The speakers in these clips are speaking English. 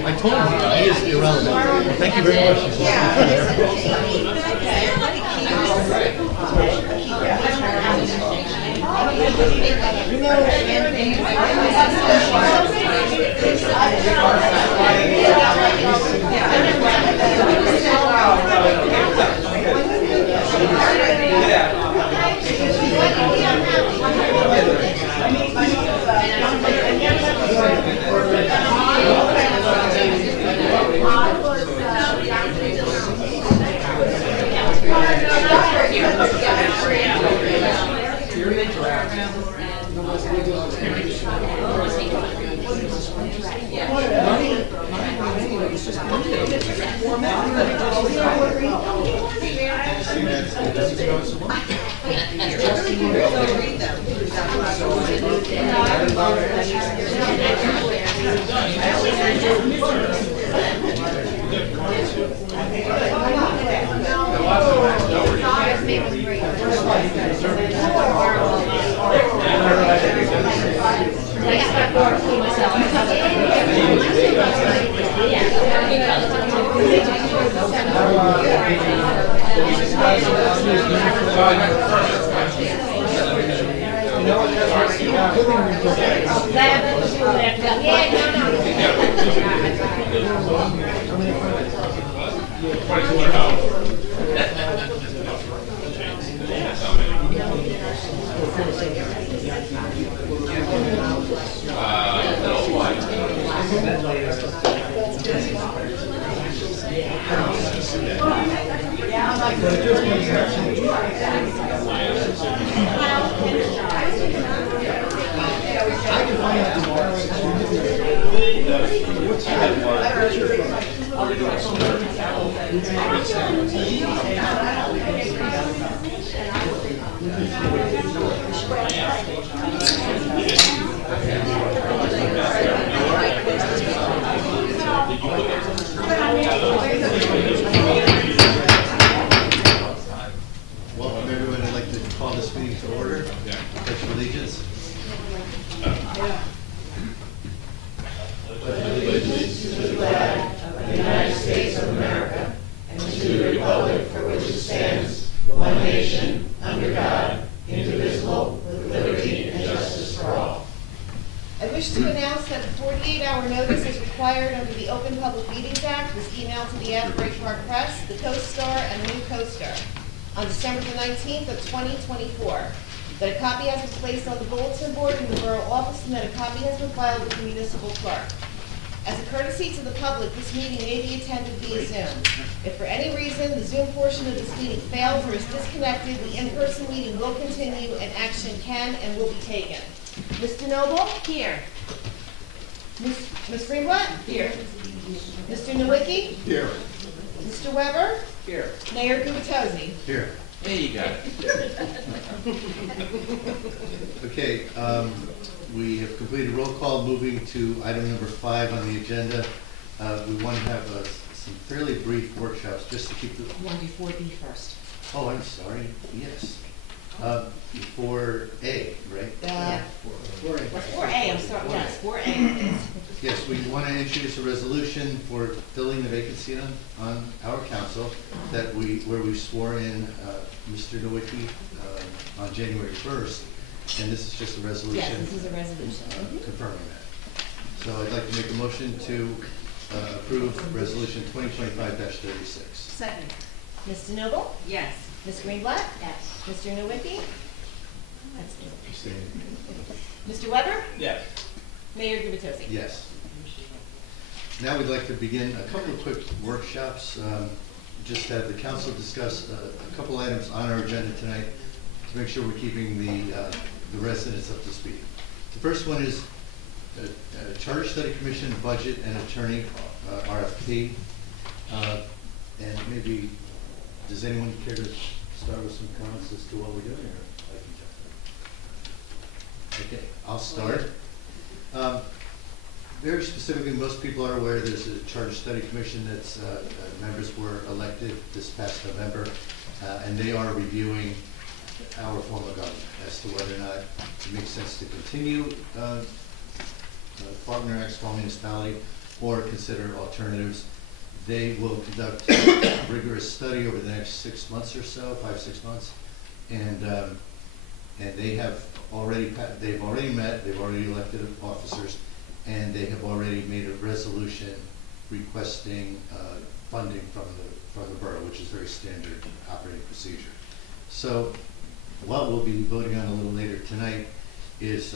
I told him he is irrelevant. Thank you very much. Welcome everyone. I'd like to call this meeting to order. Pledge of allegiance. I wish to announce that a 48-hour notice is required under the Open Public Meetings Act was emailed to the Asbury Park Press, the Co-Star, and the New Co-Star on December the 19th of 2024. That a copy has been placed on the bulletin board in the borough office and that a copy has been filed with the municipal clerk. As a courtesy to the public, this meeting may be attended via Zoom. If for any reason the Zoom portion of this meeting fails or is disconnected, the in-person meeting will continue and action can and will be taken. Mr. Noble? Here. Ms. Greenblatt? Here. Mr. Nowicki? Here. Mr. Weber? Here. Mayor Gubatose? Here. There you got it. Okay, we have completed roll call, moving to item number 5 on the agenda. We want to have some fairly brief workshops just to keep the, One before B first. oh, I'm sorry, yes. For A, right? What's 4A? I'm sorry, yes, 4A. Yes, we want to introduce a resolution for filling the vacancy on our council that where we swore in Mr. Nowicki on January 1st, and this is just a resolution. Yes, this is a resolution. Confirming that. So I'd like to make a motion to approve resolution 2025-36. Second. Mr. Noble? Yes. Ms. Greenblatt? Yes. Mr. Nowicki? That's new. Mr. Weber? Yes. Mayor Gubatose? Yes. Now we'd like to begin a couple of quick workshops, just to have the council discuss a couple items on our agenda tonight to make sure we're keeping the residents up to speed. The first one is Charter Study Commission Budget and Attorney RFP. And maybe, does anyone care to start with some comments as to what we're doing here? Okay, I'll start. Very specifically, most people are aware there's a Charter Study Commission that's, members were elected this past November, and they are reviewing our form of government as to whether or not it makes sense to continue Faulkner X Fall Municipality or consider alternatives. They will conduct a rigorous study over the next 6 months or so, 5-6 months, and they have already they've already met, they've already elected officers, and they have already made a resolution requesting funding from the borough, which is very standard operating procedure. So what we'll be voting on a little later tonight is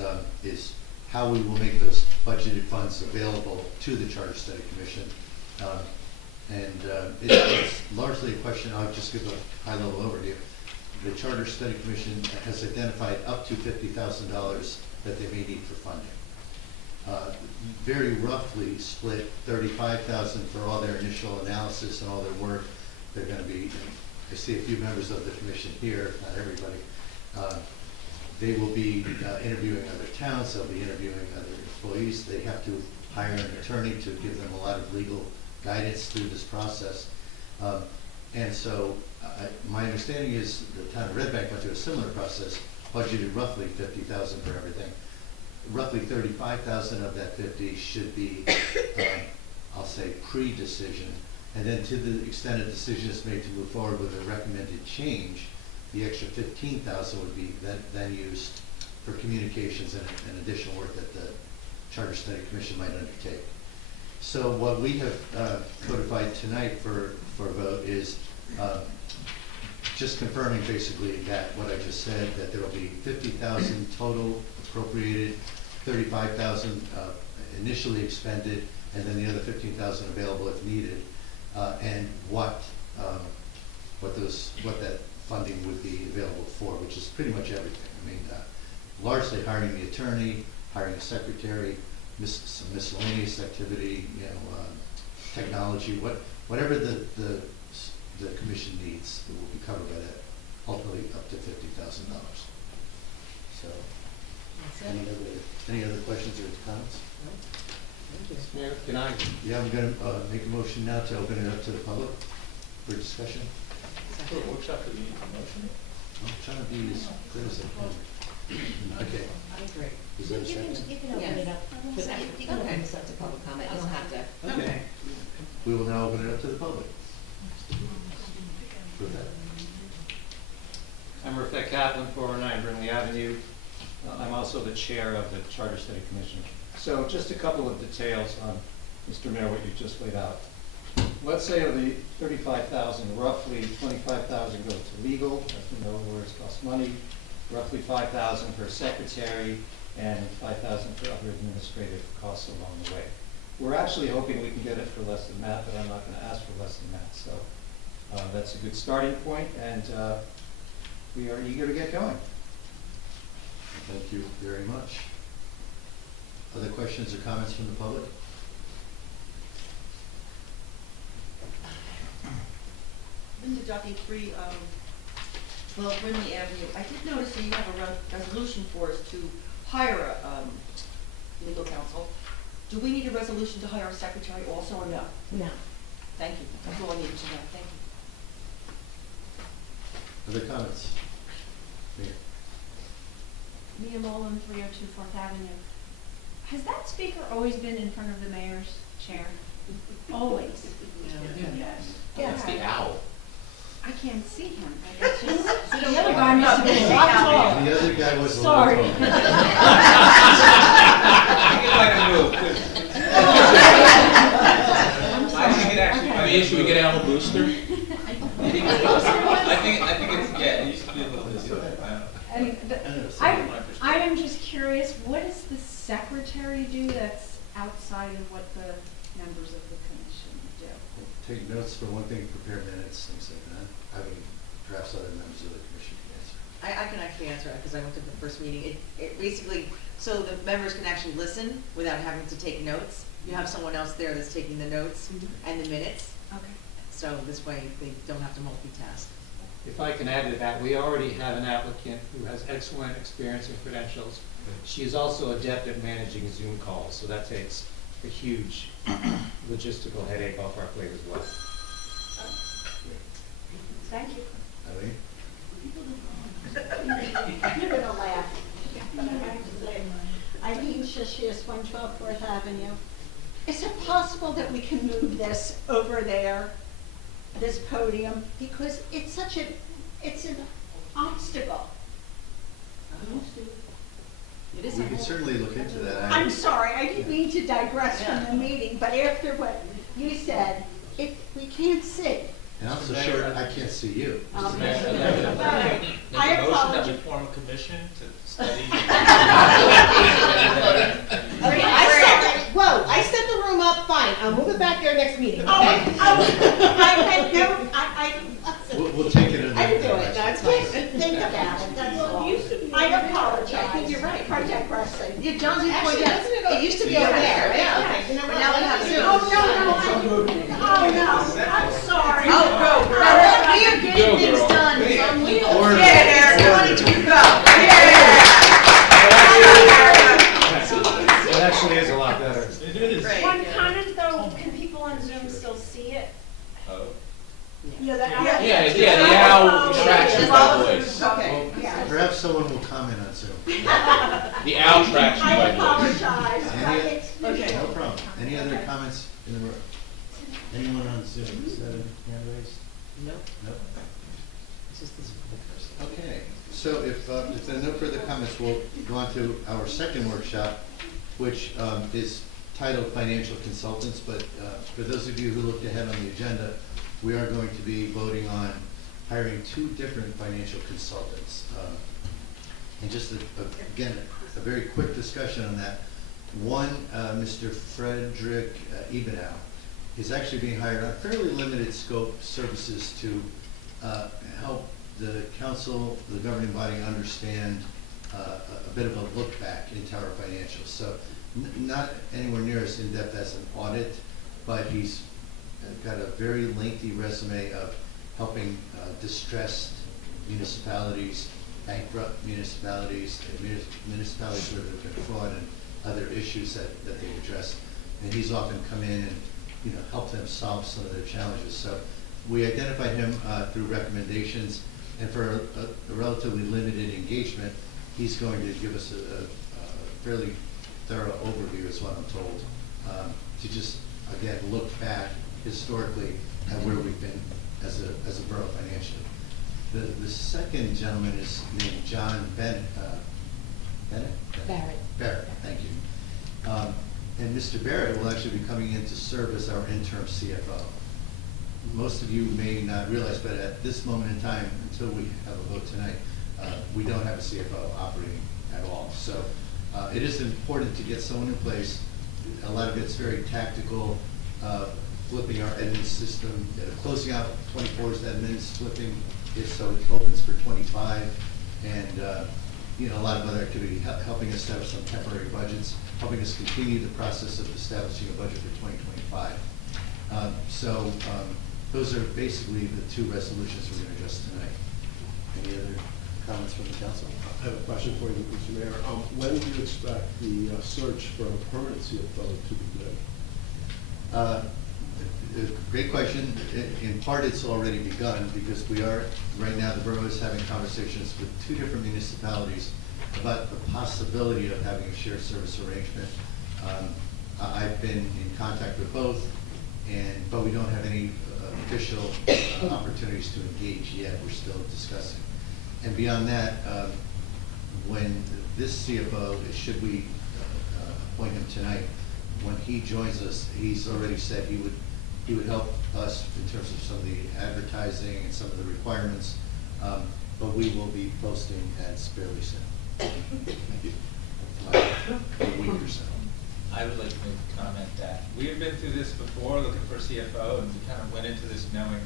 how we will make those budgeted funds available to the Charter Study Commission. It's largely a question, I'll just give a high-level overview. The Charter Study Commission has identified up to $50,000 that they may need for funding. Very roughly split $35,000 for all their initial analysis and all their work. They're going to be, I see a few members of the commission here, not everybody. They will be interviewing other towns, they'll be interviewing other employees. They have to hire an attorney to give them a lot of legal guidance through this process. And so my understanding is the town of Red Bank went through a similar process, budgeted roughly $50,000 for everything. Roughly $35,000 of that 50 should be, I'll say, pre-decision. And then to the extent a decision is made to move forward with a recommended change, the extra $15,000 would be then used for communications and additional work that the Charter Study Commission might undertake. So what we have codified tonight for a vote is just confirming basically that what I just said, that there will be $50,000 total appropriated, $35,000 initially expended, and then the other $15,000 available if needed, and what that funding would be available for, which is pretty much everything. I mean, largely hiring the attorney, hiring a secretary, some miscellaneous activity, technology, whatever the commission needs will be covered by that, ultimately up to $50,000. So, any other questions or comments? Mayor, can I? Yeah, I'm going to make a motion now to open it up to the public for discussion. For a workshop, do you need a motion? I'm trying to be as clear as I can. Okay. I agree. Is there a second? You can open it up. You can open this up to public comment, you don't have to. Okay. We will now open it up to the public. Go ahead. I'm Rafet Kaplan, 409 Brinley Avenue. I'm also the chair of the Charter Study Commission. So just a couple of details on, Mr. Mayor, what you just laid out. Let's say of the $35,000, roughly $25,000 goes to legal, as we know lawyers cost money, roughly $5,000 for secretary, and $5,000 for other administrative costs along the way. We're actually hoping we can get it for less than that, but I'm not going to ask for less than that. So that's a good starting point, and we are eager to get going. Thank you very much. Other questions or comments from the public? Linda Duffy, 12 Brinley Avenue. I did notice that you have a resolution for us to hire a legal counsel. Do we need a resolution to hire a secretary also, or no? No. Thank you. That's all I needed to know. Thank you. Other comments? Mayor. Mia Mullen, 302 Fourth Avenue. Has that speaker always been in front of the mayor's chair? Always? Yes. That's the owl. I can't see him. Like, it's just, The the other guy must have been a lot taller. The other guy was a little Sorry. taller. I think it actually. Should we get Alan Booster? I think it's, yeah, it used to be a little busy. And I am just curious, what does the secretary do that's outside of what the members of the commission do? Take notes for one thing, prepare minutes, things like that. I mean, perhaps other members of the commission can answer. I can actually answer it, because I went to the first meeting. It basically, so the members can actually listen without having to take notes. You have someone else there that's taking the notes and the minutes, Okay. so this way they don't have to multitask. If I can add to that, we already have an applicant who has excellent experience and credentials. She is also adept at managing Zoom calls, so that takes a huge logistical headache off our plate as well. Thank you. Eileen? You're gonna laugh. But I have to say, Eileen Shishias, 112 Fourth Avenue. Is it possible that we can move this over there, this podium, because it's such a, it's an obstacle. It is We a can whole- certainly look into that. I'm sorry, I didn't mean to digress from the meeting, but after what you said, we can't see. And I'm so sure I can't see you. All Mayor, I'd like to right, make I a motion that we apologize. form a commission to study. Okay, I set the room up, fine, I'll move it back there next meeting, okay? I had no, We'll take it in. I can do it, that's fine. think about it, that's all. I apologize. I think you're right. For digressing. Yeah, John's been Actually, pointing out, doesn't it go- it used to be over there, Yeah, right? okay, so now But now we have Zoom. Oh, no, I'm sorry. Oh, go, girl. We are getting things done. It's on wheels. Order. Yeah, Eric, why don't you go? It actually is a lot better. It is. Right. One comment though, can people on Zoom still see it? Oh. Yeah, Yeah, the owl tracks you by voice. Okay. Yes. Perhaps someone will comment on Zoom. The owl tracks you I by voice. apologize, but Any- it's. Okay. No problem. Any other comments in the room? Anyone on Zoom? Is that a hand raised? Nope, Nope. it's just this one person. Okay, so if there are no further comments, we'll go on to our second workshop, which is titled Financial Consultants, but for those of you who looked ahead on the agenda, we are going to be voting on hiring two different financial consultants. And just, again, a very quick discussion on that. One, Mr. Frederick Ebenow, is actually being hired on fairly limited scope services to help the council, the governing body, understand a bit of a look back into our financials. So not anywhere near as in-depth as an audit, but he's got a very lengthy resume of helping distressed municipalities, bankrupt municipalities, and municipalities where there's been fraud and other issues that they've addressed. And he's often come in and, help them solve some of their challenges. So we identified him through recommendations, and for a relatively limited engagement, he's going to give us a fairly thorough overview, is what I'm told, to just, again, look back historically at where we've been as a borough financially. The second gentleman is named John Bennett. Barrett, thank you. And Mr. Barrett will actually be coming in to serve as our interim CFO. Most of you may not realize, but at this moment in time, until we have a vote tonight, we don't have a CFO operating at all. So it is important to get someone in place. A lot of it's very tactical, flipping our admin system, closing out 24's admins, flipping it so it opens for 25, and a lot of other activity, helping us establish some temporary budgets, helping us continue the process of establishing a budget for 2025. Those are basically the two resolutions we're going to address tonight. Any other comments from the council? I have a question for you, Mr. Mayor. When do you expect the search for a permanent CFO to begin? Great question. In part, it's already begun because we are, right now, the borough is having conversations with two different municipalities about the possibility of having a shared service arrangement. I've been in contact with both, but we don't have any official opportunities to engage yet. We're still discussing. And beyond that, when this CFO, should we appoint him tonight, when he joins us, he's already said he would help us in terms of some of the advertising and some of the requirements, but we will be posting ads fairly soon. A week or so. I would like to make a comment that we have been through this before, looking for a CFO, and we kind of went into this knowing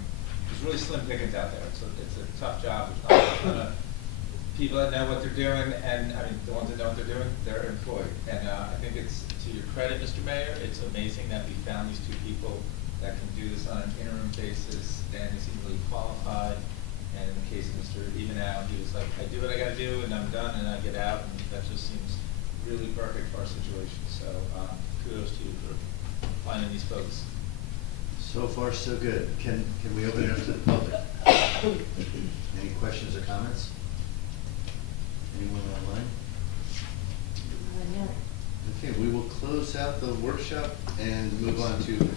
there's really slim pickings out there. It's a tough job. There's not a ton of people that know what they're doing, and, I mean, the ones that know what they're doing, they're employed. And, I think it's, to your credit, Mr. Mayor, it's amazing that we found these two people that can do this on an interim basis, and they seem really qualified. And in the case of Mr. Evenow, he was like, I do what I gotta do, and I'm done, and I get out, and that just seems really perfect for our situation. So, kudos to you for finding these folks. So far, so good. Can we open it up to the public? Any questions or comments? Anyone online? Okay, we will close out the workshop and move on to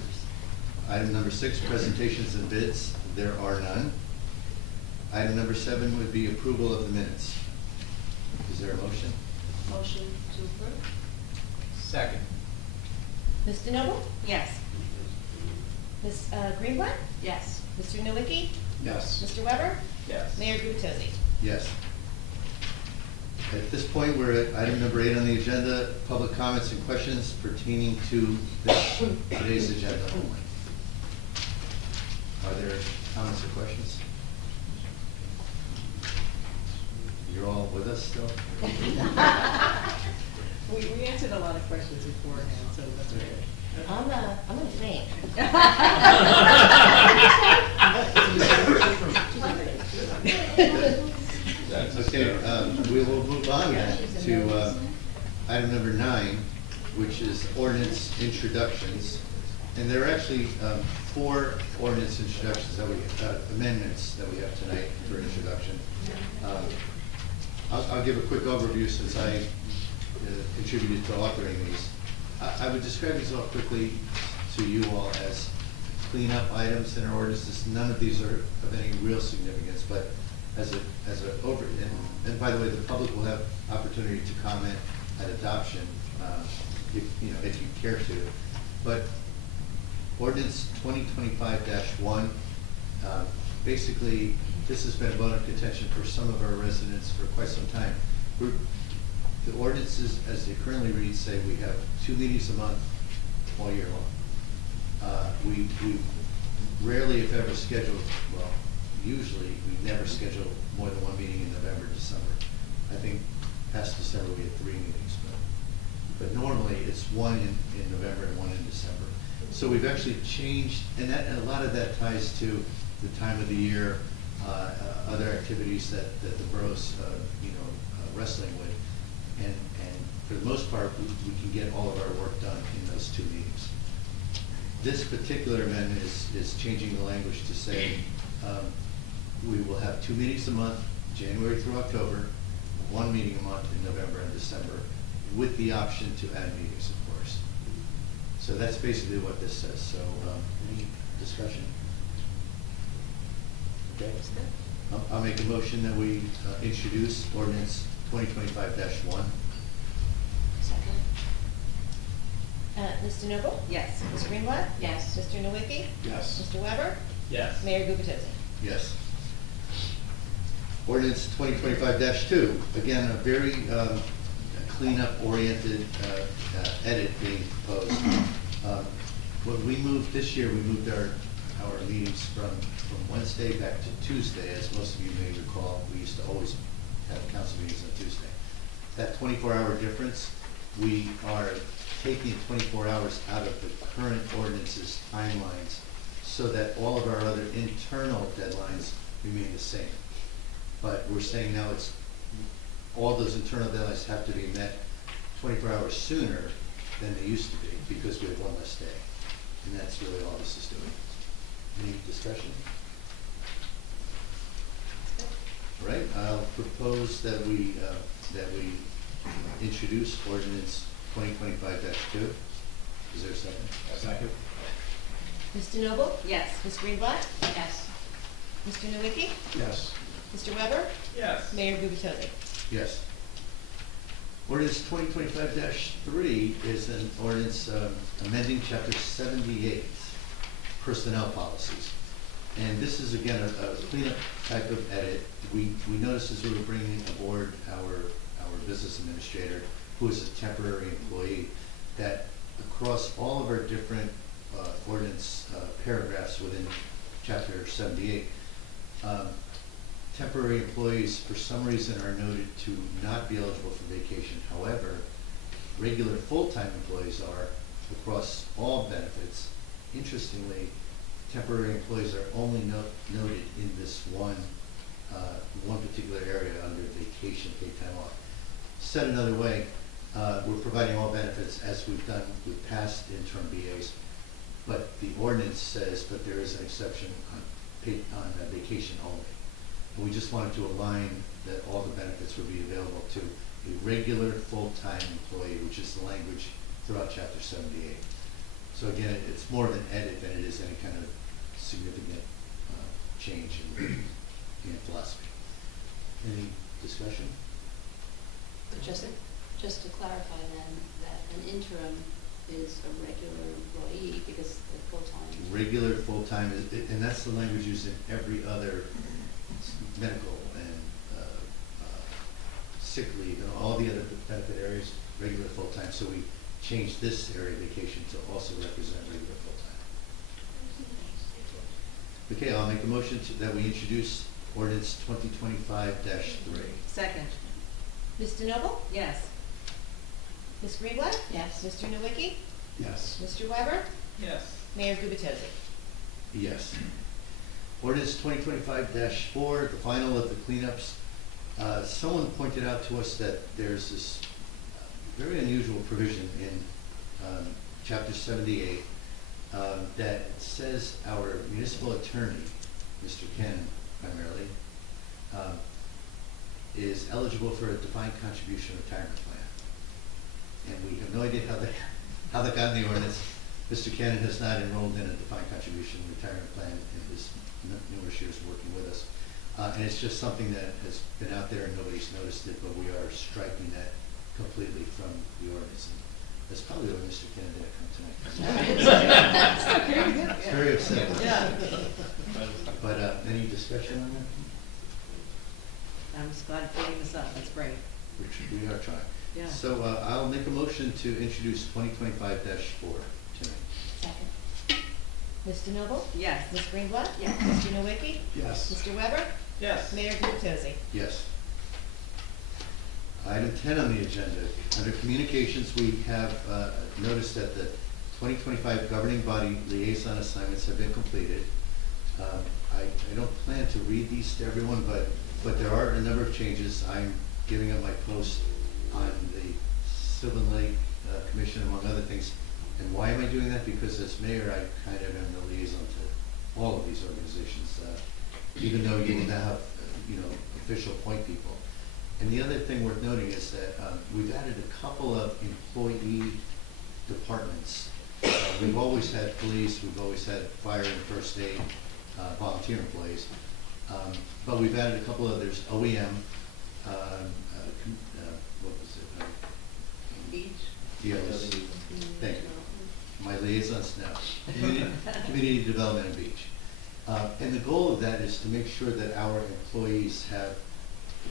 item number 6, presentations and bids. There are none. Item number 7 would be approval of the minutes. Is there a motion? Motion to approve? Second. Ms. DeNoble? Yes. Ms. Greenblatt? Yes. Mr. Nowicki? Yes. Mr. Weber? Yes. Mayor Gubitosi? Yes. At this point, we're at item number 8 on the agenda, public comments and questions pertaining to today's agenda. Are there comments or questions? You're all with us still? We answered a lot of questions beforehand, so that's good. I'm gonna faint. Okay, we will move on then to item number 9, which is ordinance introductions. And there are actually 4 ordinance introductions that we, amendments that we have tonight for introduction. I'll give a quick overview since I contributed to authoring these. I would describe these all quickly to you all as cleanup items in our ordinances. None of these are of any real significance, but as a and by the way, the public will have opportunity to comment at adoption, if you care to. But ordinance 2025-1, basically, this has been a bone of contention for some of our residents for quite some time. The ordinances, as they currently read, say we have 2 meetings a month all year long. We rarely, if ever, schedule, well, usually we never schedule more than 1 meeting in November, December. I think past December we had 3 meetings, but normally it's 1 in November and 1 in December. So we've actually changed, and a lot of that ties to the time of the year, other activities that the borough's wrestling with. And for the most part, we can get all of our work done in those 2 meetings. This particular amendment is changing the language to say we will have 2 meetings a month, January through October, 1 meeting a month in November and December, with the option to add meetings, of course. So that's basically what this says. So any discussion? Okay. I'll make a motion that we introduce ordinance 2025-1. Ms. DeNoble? Yes. Ms. Greenblatt? Yes. Mr. Nowicki? Yes. Mr. Weber? Yes. Mayor Gubitosi? Yes. Ordinance 2025-2, again, a very cleanup-oriented edit being proposed. What we moved this year, we moved our meetings from Wednesday back to Tuesday. As most of you may recall, we used to always have council meetings on Tuesday. That 24-hour difference, we are taking 24 hours out of the current ordinance's timelines so that all of our other internal deadlines remain the same. But we're saying now all those internal deadlines have to be met 24 hours sooner than they used to be because we have 1 less day. And that's really all this is doing. Any discussion? All right, I'll propose that we introduce ordinance 2025-2. Is there a second? Second. Ms. DeNoble? Yes. Ms. Greenblatt? Yes. Mr. Nowicki? Yes. Mr. Weber? Yes. Mayor Gubitosi? Yes. Ordinance 2025-3 is an ordinance amending chapter 78, personnel policies. And this is again a cleanup type of edit. We noticed as we were bringing aboard our business administrator, who is a temporary employee, that across all of our different ordinance paragraphs within chapter 78, temporary employees for some reason are noted to not be eligible for vacation. However, regular full-time employees are across all benefits. Interestingly, temporary employees are only noted in this one particular area under vacation, paid time off. Said another way, we're providing all benefits as we've done with past interim BAs, but the ordinance says that there is an exception on vacation only. And we just wanted to align that all the benefits would be available to a regular full-time employee, which is the language throughout Chapter 78. So again, it's more of an edit than it is any kind of significant change in philosophy. Any discussion? But just to clarify then, that an interim is a regular employee because the full-time. Regular full-time, and that's the language used in every other medical and sick leave and all the other benefit areas, regular full-time. So we changed this area vacation to also represent regular full-time. Okay, I'll make a motion that we introduce ordinance 2025-3. Second. Ms. DeNoble? Yes. Ms. Greenblatt? Yes. Mr. Nowicki? Yes. Mr. Weber? Yes. Mayor Gubatosi? Yes. Ordinance 2025-4, the final of the cleanups. Someone pointed out to us that there's this very unusual provision in Chapter 78 that says our municipal attorney, Mr. Ken primarily, is eligible for a defined contribution retirement plan. And we have no idea how that got in the ordinance. Mr. Cannon has not enrolled in a defined contribution retirement plan in his numerous years working with us. And it's just something that has been out there and nobody's noticed it, but we are striking that completely from the ordinance. And that's probably why Mr. Cannon didn't come tonight. It's very upsetting. Yeah. But any discussion on that? I'm just glad you're bringing this up. That's great. We are trying. Yeah. So I'll make a motion to introduce 2025-4 tonight. Second. Ms. DeNoble? Yes. Ms. Greenblatt? Yes. Mr. Nowicki? Yes. Mr. Weber? Yes. Mayor Gubatosi? Yes. Item 10 on the agenda. Under communications, we have noticed that the 2025 governing body liaison assignments have been completed. I don't plan to read these to everyone, but there are a number of changes. I'm giving up my post on the Sylvan Lake Commission, among other things. And why am I doing that? Because as mayor, I kind of am the liaison to all of these organizations, even though you now have, official point people. And the other thing worth noting is that we've added a couple of employee departments. We've always had police, we've always had fire and first aid, volunteer employees. But we've added a couple others, OEM, what was it? Beach. Yeah, thank you. My liaisons now, community development and beach. And the goal of that is to make sure that our employees have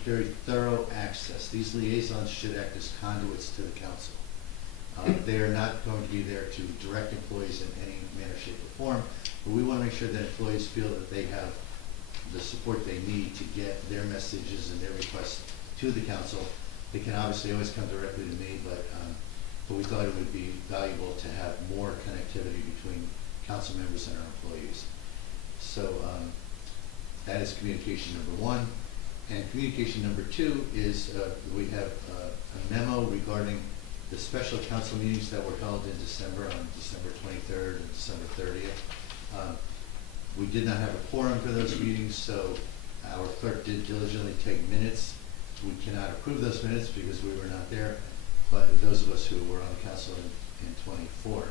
very thorough access. These liaisons should act as conduits to the council. They are not going to be there to direct employees in any manner, shape, or form, but we want to make sure that employees feel that they have the support they need to get their messages and their requests to the council. They can obviously always come directly to me, but we thought it would be valuable to have more connectivity between council members and our employees. So that is communication number one. And communication number two is we have a memo regarding the special council meetings that were held in December, on December 23rd and December 30th. We did not have a quorum for those meetings, so our clerk did diligently take minutes. We cannot approve those minutes because we were not there, but those of us who were on the council in 24.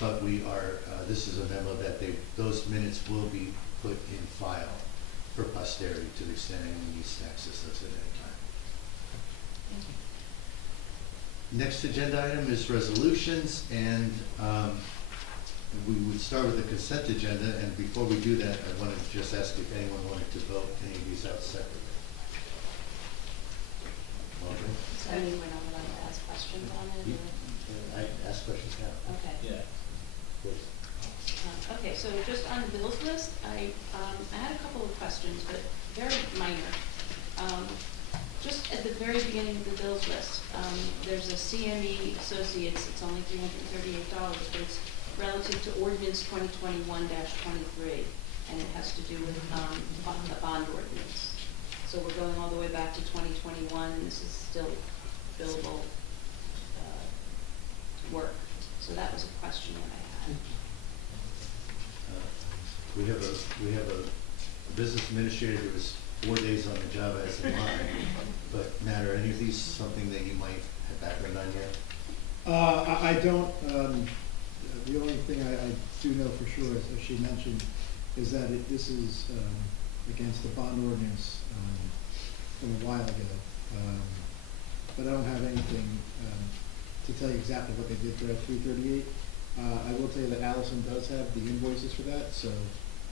But we are, this is a memo that those minutes will be put in file for posterity to the extent anyone needs to access those at any time. Next agenda item is resolutions, and we would start with the consent agenda, and before we do that, I wanted to just ask if anyone wanted to vote any of these out separately. Margaret? Does that mean we're not allowed to ask questions on it? I ask questions now. Okay. Yeah. Okay, so just on the bills list, I had a couple of questions, but very minor. Just at the very beginning of the bills list, there's a CME Associates, it's only $338, but it's relative to ordinance 2021-23, and it has to do with the bond ordinance. So we're going all the way back to 2021, and this is still billable work. So that was a question that I had. We have a business administrator who was 4 days on the job as am I. But Matt, are any of these something that you might have background on yet? I don't, the only thing I do know for sure, as she mentioned, is that this is against the bond ordinance from a while ago. But I don't have anything to tell you exactly what they did for F 338. I will tell you that Allison does have the invoices for that, so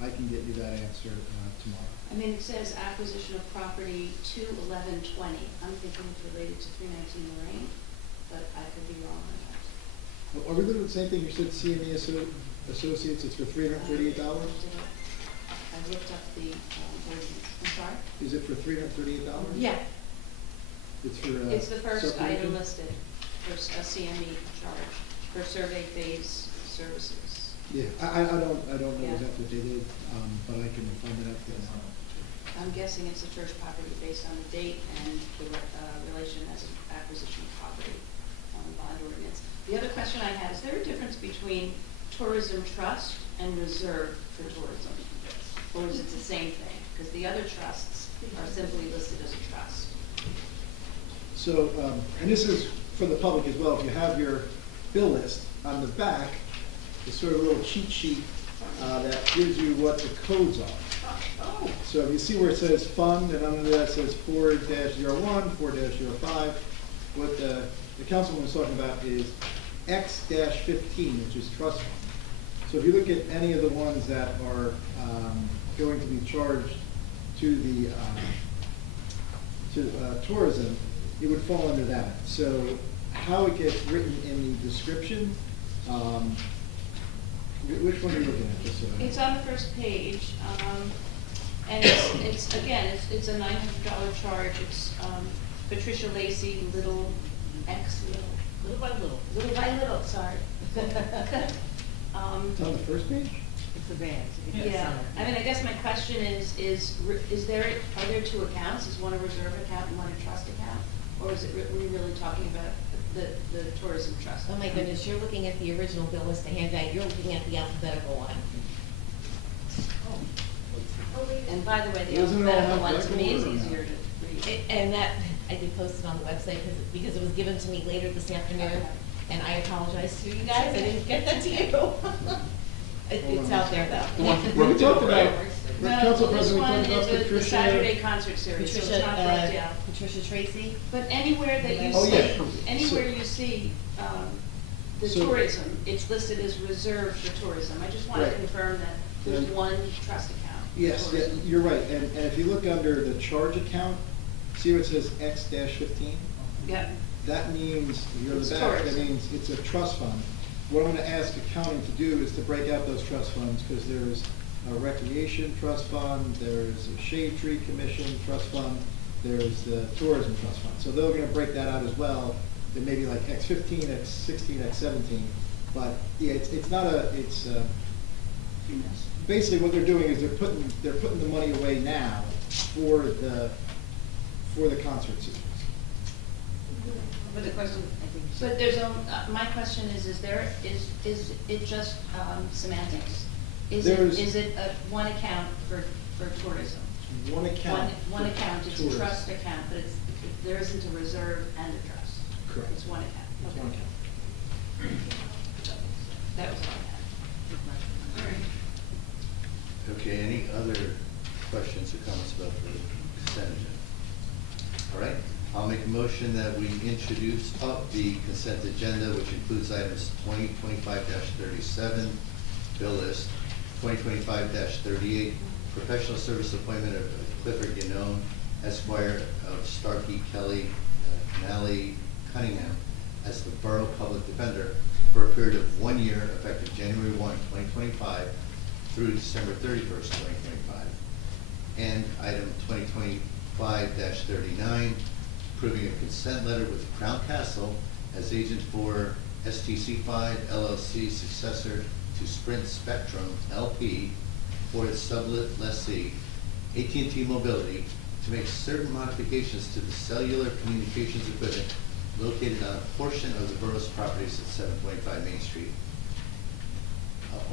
I can get you that answer tomorrow. I mean, it says acquisition of property 2/11/20. I'm thinking it's related to 319 Lorraine, but I could be wrong on that. Are we looking at the same thing? You said CME Associates, it's for $338? I looked up the ordinance. I'm sorry? Is it for $338? Yeah, It's for, it's the first subdivision? item listed for a CME charge for survey phase services. Yeah, I don't know Yeah. exactly what they did, but I can find it out for you. I'm guessing it's the first property based on the date and the relation as an acquisition of property on the bond ordinance. The other question I had, is there a difference between tourism trust and reserve for tourism? Or is it the same thing? Because the other trusts are simply listed as a trust. So, and this is for the public as well, if you have your bill list, on the back, it's sort of a little cheat sheet that gives you what the codes are. So if you see where it says fund, and under that says 4-01, 4-05, what the councilman was talking about is X-15, which is trust fund. So if you look at any of the ones that are going to be charged to the tourism, it would fall under that. So how it gets written in the description, which one are you looking at? Just so I know. It's on the first page, and it's again, it's a $900 charge. It's Patricia Lacey, little X, Little by little. little by little, sorry. It's on the first page? It's the bands. Yeah, I mean, I guess my question is are there two accounts? Is one a reserve account and one a trust account? Or is it, were we really talking about the tourism trust? Oh my goodness, you're looking at the original bill list to hand out, you're looking at the alphabetical one. And by the way, the Isn't it all alphabetical one to me is alphabetical or easier to read. And that, I did post it on the website because it was given to me later this afternoon, and I apologize to you guys, I didn't get that to you. It's out there though. We talked about, No, Council this President, we one talked about is the Patricia. Saturday concert series, so it's Patricia, not broke down. Patricia Tracy. But anywhere that you Oh, yeah. see, anywhere you see, the So- tourism, it's listed as reserved for tourism. I just want to Right. confirm that there's And- one trust account. for Yes, yeah, tourism. you're right, and if you look under the charge account, see where it says X-15? Yep, That means, you're in It's the back, that tourism. means it's a trust fund. What I'm gonna ask accounting to do is to break out those trust funds, because there's a recreation trust fund, there's a shade tree commission trust fund, there's the tourism trust fund. So they're gonna break that out as well, it may be like X-15, X-16, X-17, but, yeah, it's not a, it's, basically what they're doing is they're putting the money away now for the concert series. But the question, I think. but there's my question is it just semantics? Is it one account for tourism? One account. One for account, it's a tourism. trust account, but there isn't a reserve and a trust. Correct. It's one account. It's Okay. one account. That was all I had. All right. Okay, any other questions or comments about the consent agenda? All right, I'll make a motion that we introduce up the consent agenda, which includes items 2025-37, bill list, 2025-38, professional service appointment of Clifford Ganone, Esquire of Starkey, Kelly, Canale, Cunningham, as the Borough Public Defender for a period of 1 year, effective January 1, 2025, through December 31st, 2025. And item 2025-39, approving a consent letter with Crown Castle as agent for STC5 LLC, successor to Sprint Spectrum LP, for its sublet lessee, AT&T Mobility, to make certain modifications to the cellular communications equipment located on a portion of the borough's properties at 725 Main Street.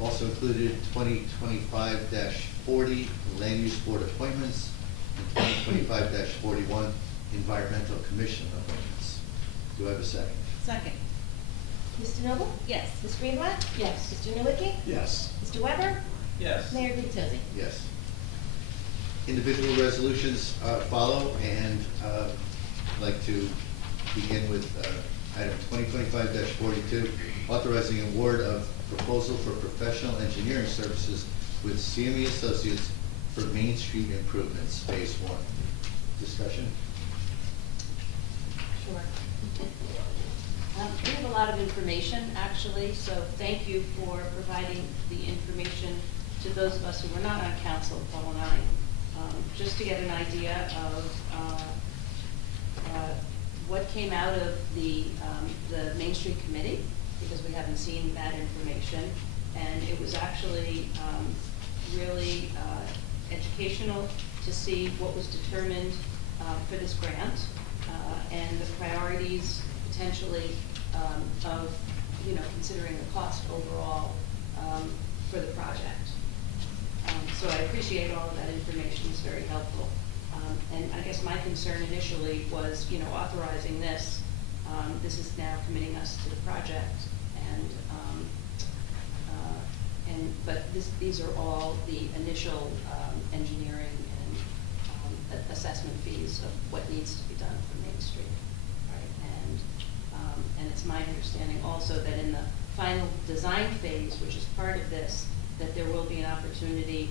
Also included 2025-40 Land Use Board appointments and 2025-41 Environmental Commission appointments. Do I have a second? Second. Mr. Noble? Yes. Ms. Greenblatt? Yes. Mr. Nowicki? Yes. Mr. Weber? Yes. Mayor Gutierrez? Yes. Individual resolutions follow, and I'd like to begin with item 2025-42, authorizing award of proposal for professional engineering services with CME Associates for Main Street improvements, Phase 1. Discussion? Sure. We have a lot of information, actually, so thank you for providing the information to those of us who were not on council, Paul and I, just to get an idea of what came out of the Main Street Committee, because we haven't seen that information. And it was actually really educational to see what was determined for this grant and the priorities potentially of, considering the cost overall for the project. So I appreciate all of that information, it's very helpful. And I guess my concern initially was, authorizing this. This is now committing us to the project, but these are all the initial engineering and assessment fees of what needs to be done for Main Street, right? And it's my understanding also that in the final design phase, which is part of this, that there will be an opportunity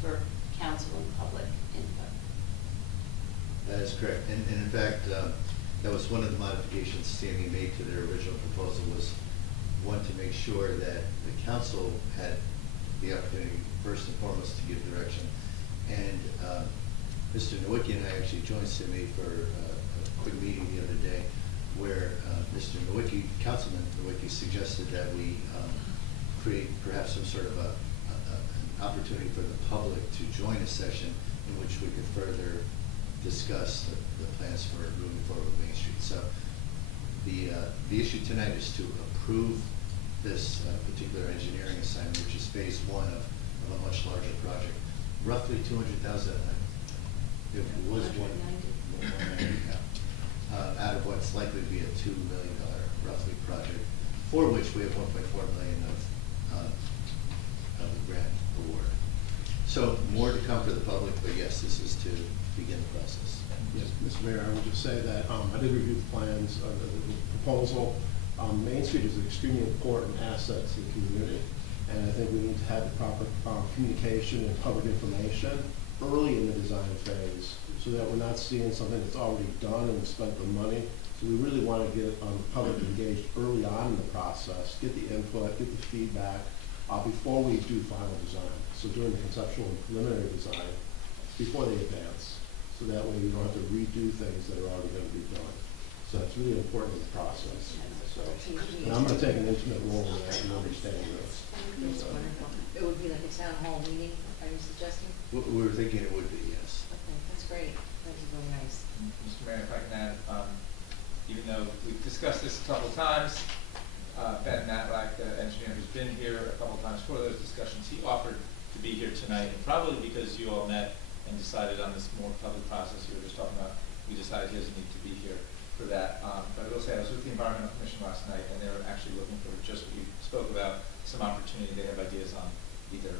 for council and public input. That is correct. And in fact, that was one of the modifications CME made to their original proposal, was one to make sure that the council had the opportunity, first and foremost, to give direction. And Mr. Nowicki and I actually joined CME for a quick meeting the other day where Mr. Nowicki, Councilman Nowicki, suggested that we create perhaps some sort of an opportunity for the public to join a session in which we could further discuss the plans for moving forward with Main Street. So the issue tonight is to approve this particular engineering assignment, which is phase 1 of a much larger project. Roughly 200,000. It was 190 out of what's likely to be a $2 million roughly project, for which we have $1.4 million of the grant award. So more to come for the public, but yes, this is to begin the process. Yes, Mr. Mayor, I would just say that I did review the plans, the proposal. Main Street is an extremely important asset to the community, and I think we need to have the proper communication and public information early in the design phase, so that we're not seeing something that's already done and spent the money. So we really want to get the public engaged early on in the process, get the input, get the feedback before we do final design. So during the conceptual and preliminary design, before they advance, so that way you don't have to redo things that are already going to be done. So it's really important in the process. So, and I'm going to take an intimate role in that and understanding this. That's wonderful. It would be like a town hall meeting, are you suggesting? We were thinking it would be, yes. Okay, that's great. That is really nice. Mr. Mayor, if I can add, even though we've discussed this a couple of times, Ben Matlack, the engineer who's been here a couple of times for those discussions, he offered to be here tonight, and probably because you all met and decided on this more public process you were just talking about, we decided he doesn't need to be here for that. But I will say, I was with the Environmental Commission last night, and they were actually looking for just what you spoke about, some opportunity. They have ideas on either,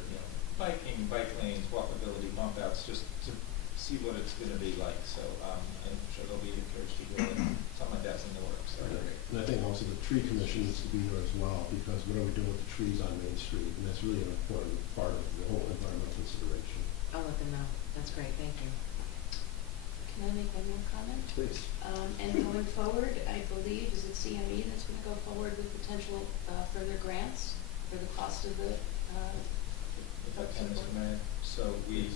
biking, bike lanes, walkability, bump outs, just to see what it's going to be like. So I'm sure they'll be encouraged to do it. Something like that's in the works. So And I think also the tree commission needs to be here as well, because what are we doing with the trees on Main Street? And that's really an important part of the whole environmental consideration. I'll let them know. That's great, thank you. Can I make one more comment? Please. And going forward, I believe, is it CME that's going to go forward with potential further grants for the cost of the if I can, Mr. Mayor, so we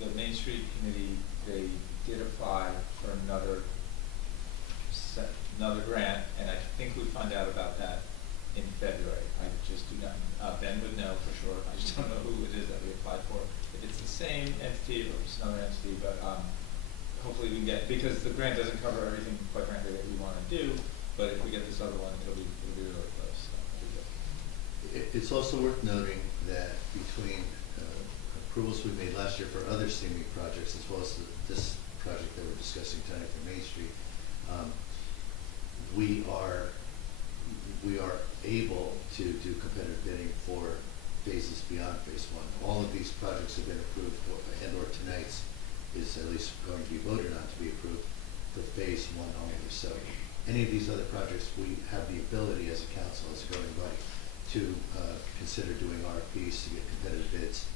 the Main Street Committee, they did apply for another grant, and I think we find out about that in February. I just do not, Ben would know for sure, I just don't know who it is that we applied for. If it's the same entity or it's another entity, but hopefully we can get, because the grant doesn't cover everything, quite frankly, that we want to do, but if we get this other one, it'll be really close. So that'll be good. It's also worth noting that between approvals we made last year for other CME projects, as well as this project that we're discussing tonight for Main Street, we are able to do competitive bidding for phases beyond phase one. All of these projects have been approved, and/or tonight's is at least going to be voted on to be approved for phase one only. So any of these other projects, we have the ability as a council, as a governing body, to consider doing RFPs to get competitive bids.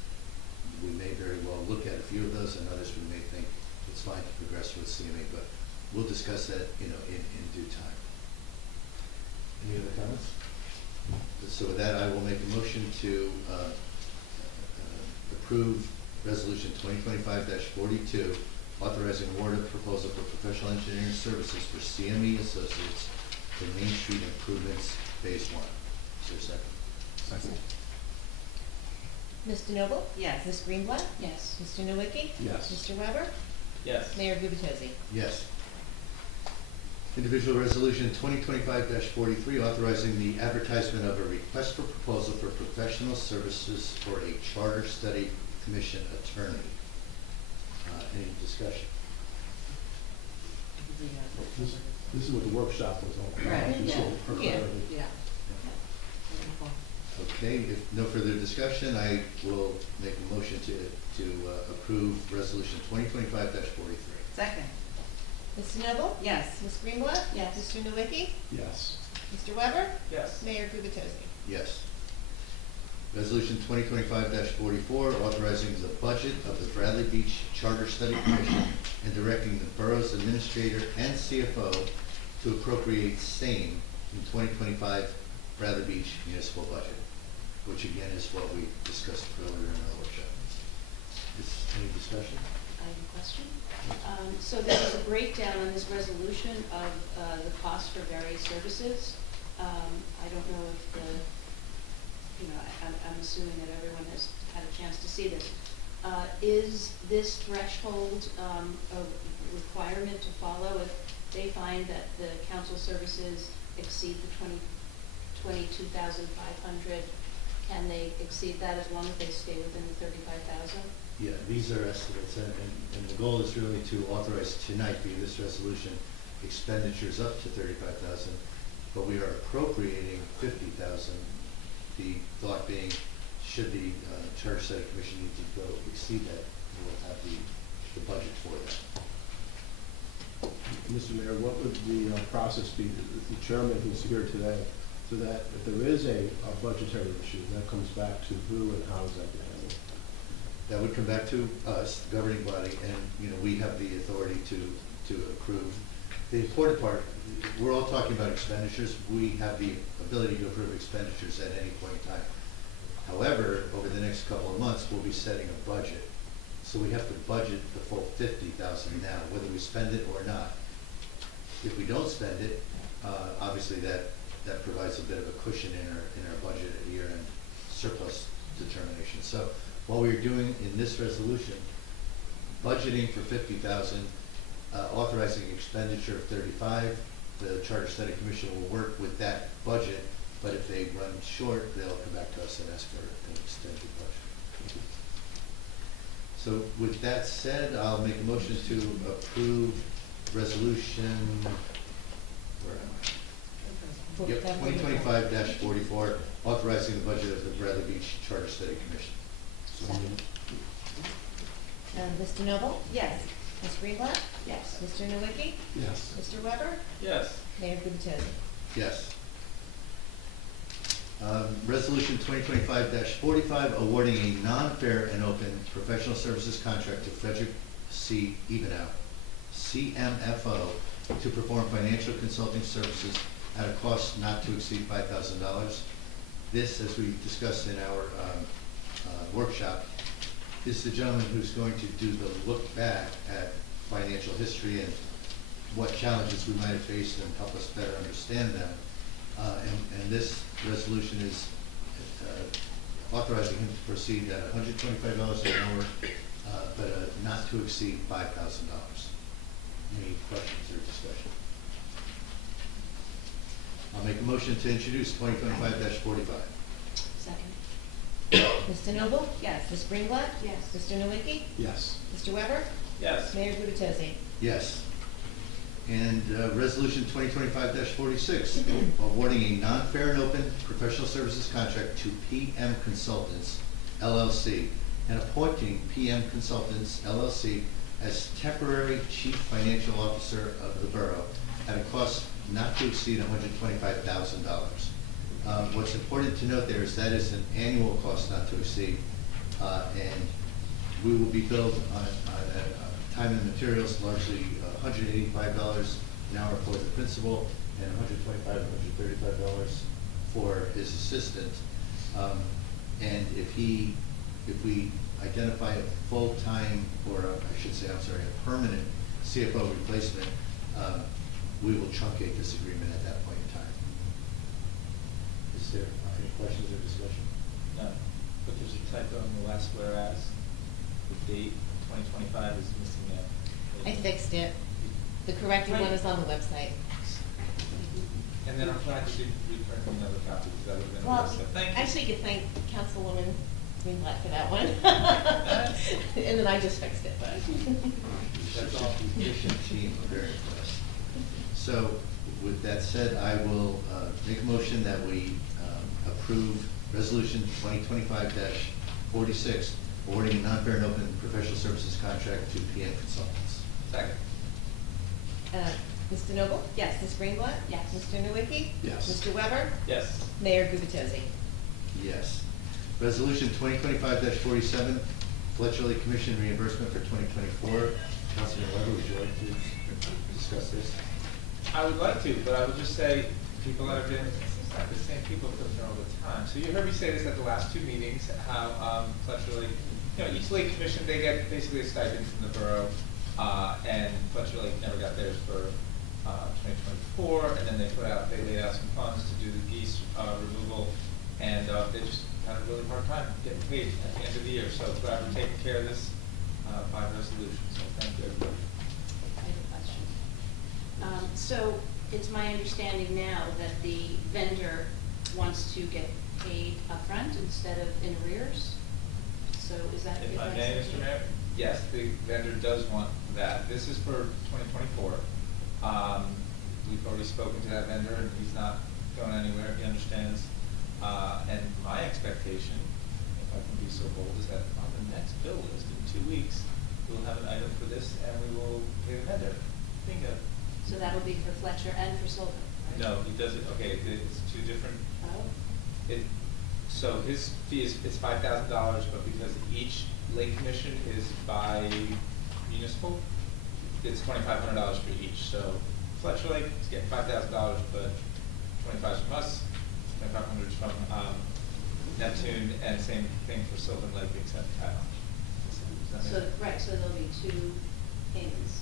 We may very well look at a few of those, and others we may think it's fine to progress with CMA, but we'll discuss that, in due time. Any other comments? So with that, I will make a motion to approve Resolution 2025-42, authorizing award of proposal for professional engineering services for CME Associates for Main Street improvements, phase one. Is there a second? Second. Ms. DeNoble? Yes. Ms. Greenblatt? Yes. Mr. Nowicki? Yes. Mr. Weber? Yes. Mayor Gubitosi? Yes. Individual Resolution 2025-43, authorizing the advertisement of a request for proposal for professional services for a Charter Study Commission attorney. Any discussion? This is what the workshop was all about. Right, just yeah. for Yeah. clarity. Yeah. Okay, if no further discussion, I will make a motion to approve Resolution 2025-43. Second. Ms. DeNoble? Yes. Ms. Greenblatt? Yes. Mr. Nowicki? Yes. Mr. Weber? Yes. Mayor Gubitosi? Yes. Resolution 2025-44, authorizing the budget of the Bradley Beach Charter Study Commission and directing the borough's administrator and CFO to appropriate same in 2025 Bradley Beach municipal budget, which again is what we discussed earlier in our workshop. Is any discussion? I have a question. So there is a breakdown on this resolution of the cost for various services. I don't know if I'm assuming that everyone has had a chance to see this. Is this threshold a requirement to follow if they find that the council services exceed the 22,500? Can they exceed that as long as they stay within the 35,000? Yeah, these are estimates, and the goal is really to authorize tonight via this resolution expenditures up to 35,000, but we are appropriating 50,000. The thought being, should the Charter Study Commission need to go exceed that, we will have the budget for that. Mr. Mayor, what would the process be, the chairman who's here today, so that if there is a budgetary issue, that comes back to who and how is that handled? That would come back to us, the governing body, and we have the authority to approve. The important part, we're all talking about expenditures. We have the ability to approve expenditures at any point in time. However, over the next couple of months, we'll be setting a budget. So we have to budget the full 50,000 now, whether we spend it or not. If we don't spend it, obviously that provides a bit of a cushion in our budget at year-end surplus determination. So what we're doing in this resolution, budgeting for 50,000, authorizing expenditure of 35. The Charter Study Commission will work with that budget, but if they run short, they'll come back to us and ask for an extended budget. So with that said, I'll make a motion to approve resolution, where am I? Yep, 2025-44, authorizing the budget of the Bradley Beach Charter Study Commission. Second. Ms. DeNoble? Yes. Ms. Greenblatt? Yes. Mr. Nowicki? Yes. Mr. Weber? Yes. Mayor Gubitosi? Yes. Resolution 2025-45, awarding a non-fair and open professional services contract to Frederick C. Evenow, CMFO, to perform financial consulting services at a cost not to exceed $5,000. This, as we discussed in our workshop, is the gentleman who's going to do the look back at financial history and what challenges we might have faced and help us better understand them. And this resolution is authorizing him to proceed at $125 an hour, but not to exceed $5,000. Any questions or discussion? I'll make a motion to introduce 2025-45. Second. Mr. Noble? Yes. Ms. Greenblatt? Yes. Mr. Nowicki? Yes. Mr. Weber? Yes. Mayor Gubatosi? Yes. And Resolution 2025-46, awarding a non-fair and open professional services contract to PM Consultants, LLC, and appointing PM Consultants, LLC, as temporary chief financial officer of the borough at a cost not to exceed $125,000. What's important to note there is that is an annual cost not to exceed, and we will be billed on time and materials, largely $185 an hour for the principal and $125 or $135 for his assistant. And if we identify a full-time, or I should say, I'm sorry, a permanent CFO replacement, we will truncate this agreement at that point in time. Is there any questions or discussion? No, but there's a typo in the last whereas. The date, 2025, is missing there. I fixed it. The corrected one is on the website. And then I'm glad you didn't reprint another copy, because that would have been a Well, waste. Thank you. actually, you could thank Councilwoman Greenblatt for that one. And then I just fixed it, but. That's all. Efficient team, very impressed. So with that said, I will make a motion that we approve Resolution 2025-46, awarding a non-fair and open professional services contract to PM Consultants. Second. Mr. Noble? Yes. Ms. Greenblatt? Yes. Mr. Nowicki? Yes. Mr. Weber? Yes. Mayor Gubatosi? Yes. Resolution 2025-47, Fletcher Lake Commission reimbursement for 2024. Councilman Weber, would you like to discuss this? I would like to, but I would just say, people that have been, it's not the same people come here all the time. So you heard me say this at the last two meetings, how Fletcher Lake, each Lake Commission, they get basically a stipend from the borough, and Fletcher Lake never got theirs for 2024, and then they laid out some funds to do the geese removal, and they just had a really hard time getting paid at the end of the year. So glad we're taking care of this by resolution, so thank you, everybody. I have a question. So it's my understanding now that the vendor wants to get paid upfront instead of in arrears? So is that? If I may, Mr. Mayor? Yes, the vendor does want that. This is for 2024. We've already spoken to that vendor, and he's not going anywhere. He understands. And my expectation, if I can be so bold, is that on the next bill list in 2 weeks, we'll have an item for this, and we will pay the vendor. Bingo. So that'll be for Fletcher and for Sylvan, right? No, he does it, okay, it's two different, Oh, so his fee is, it's $5,000, but because each lake commission is by municipal, it's $2,500 for each. So Fletcher Lake is getting $5,000, but 25 from us, 2,500 from Neptune, and same thing for Sylvan Lake, except add-on. so, right, so there'll be two payments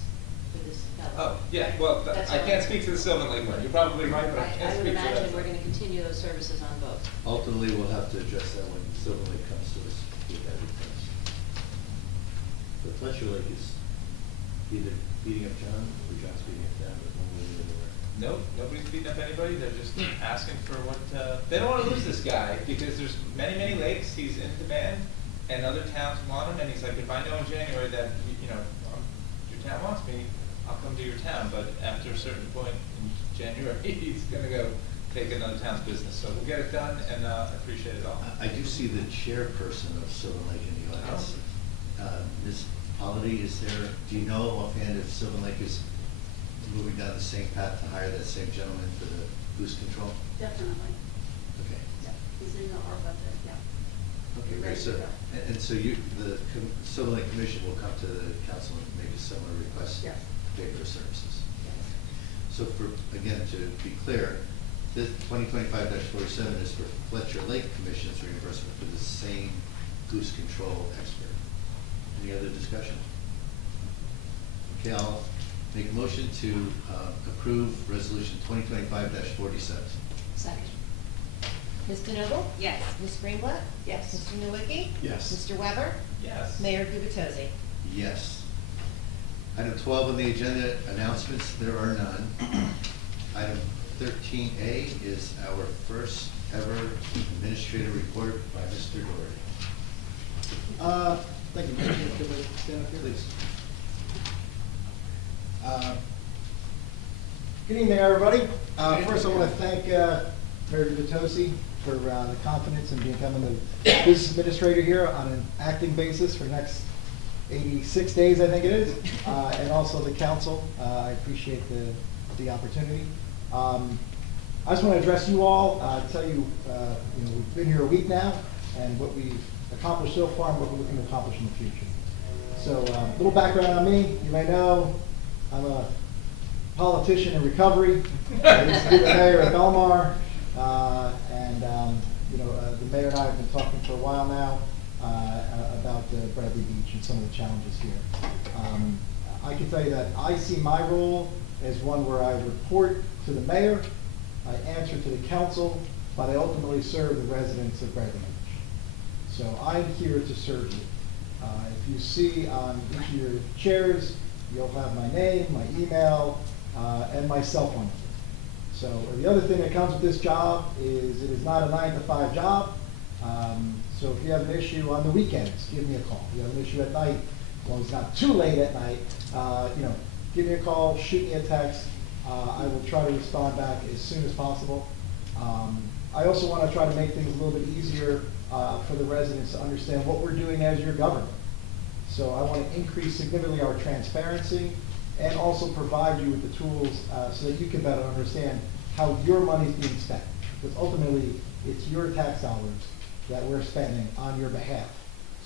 for this fellow. Oh, yeah, well, That's I all. can't speak to the Sylvan Lake one. You're probably right, but I I can't would speak to that. imagine we're gonna continue those services on both. Ultimately, we'll have to address that when Silver Lake comes to us with that request. But Fletcher Lake is either beating up John or John's beating up them, but one way or the other. Nope, nobody's beating up anybody, they're just asking for what, they don't wanna lose this guy, because there's many, many lakes, he's in demand, and other towns want him, and he's like, if I know in January that, your town wants me, I'll come to your town, but after a certain point in January, he's gonna go take another town's business, so we'll get it done, and, I appreciate it all. I do see the chairperson of Sylvan Lake in the audience. Ms. Polity, is there, do you know offhand if Sylvan Lake is moving down the same path to hire that same gentleman for the goose control? Definitely, Okay. yeah, he's in our budget, yeah. Okay, great. Ready So, to go. and so the Sylvan Lake Commission will come to the council and make a similar request Yes. to pay for services. So for, again, to be clear, this 2025-47 is for Fletcher Lake Commission's reimbursement for the same goose control expert. Any other discussion? Okay, I'll make a motion to approve resolution 2025-47. Second. Ms. DeNoble? Yes. Ms. Greenblatt? Yes. Mr. Nowicki? Yes. Mr. Weber? Yes. Mayor Gubatosi? Yes. Item 12 on the agenda, announcements, there are none. Item 13A is our first ever administrative report by Mr. Doherty. Thank you, Mayor. Can we stand up here? Please. Good evening, everybody. First, I want to thank Mayor Gubatosi for the confidence in becoming the business administrator here on an acting basis for the next 86 days, I think it is, and also the council. I appreciate the opportunity. I just want to address you all, tell you, we've been here a week now, and what we've accomplished so far and what we're looking to accomplish in the future. So, a little background on me. You may know I'm a politician in recovery. I used to be the mayor of Belmar, and the mayor and I have been talking for a while now about Bradley Beach and some of the challenges here. I can tell you that I see my role as one where I report to the mayor, I answer to the council, but I ultimately serve the residents of Bradley Beach. So I'm here to serve you. If you see on each of your chairs, you'll have my name, my email, and my cell phone number. So the other thing that comes with this job is it is not a 9-to-5 job. So if you have an issue on the weekends, give me a call. If you have an issue at night, as long as it's not too late at night, give me a call, shoot me a text. I will try to respond back as soon as possible. I also want to try to make things a little bit easier for the residents to understand what we're doing as your government. So I want to increase significantly our transparency and also provide you with the tools so that you can better understand how your money is being spent. Because ultimately, it's your tax dollars that we're spending on your behalf.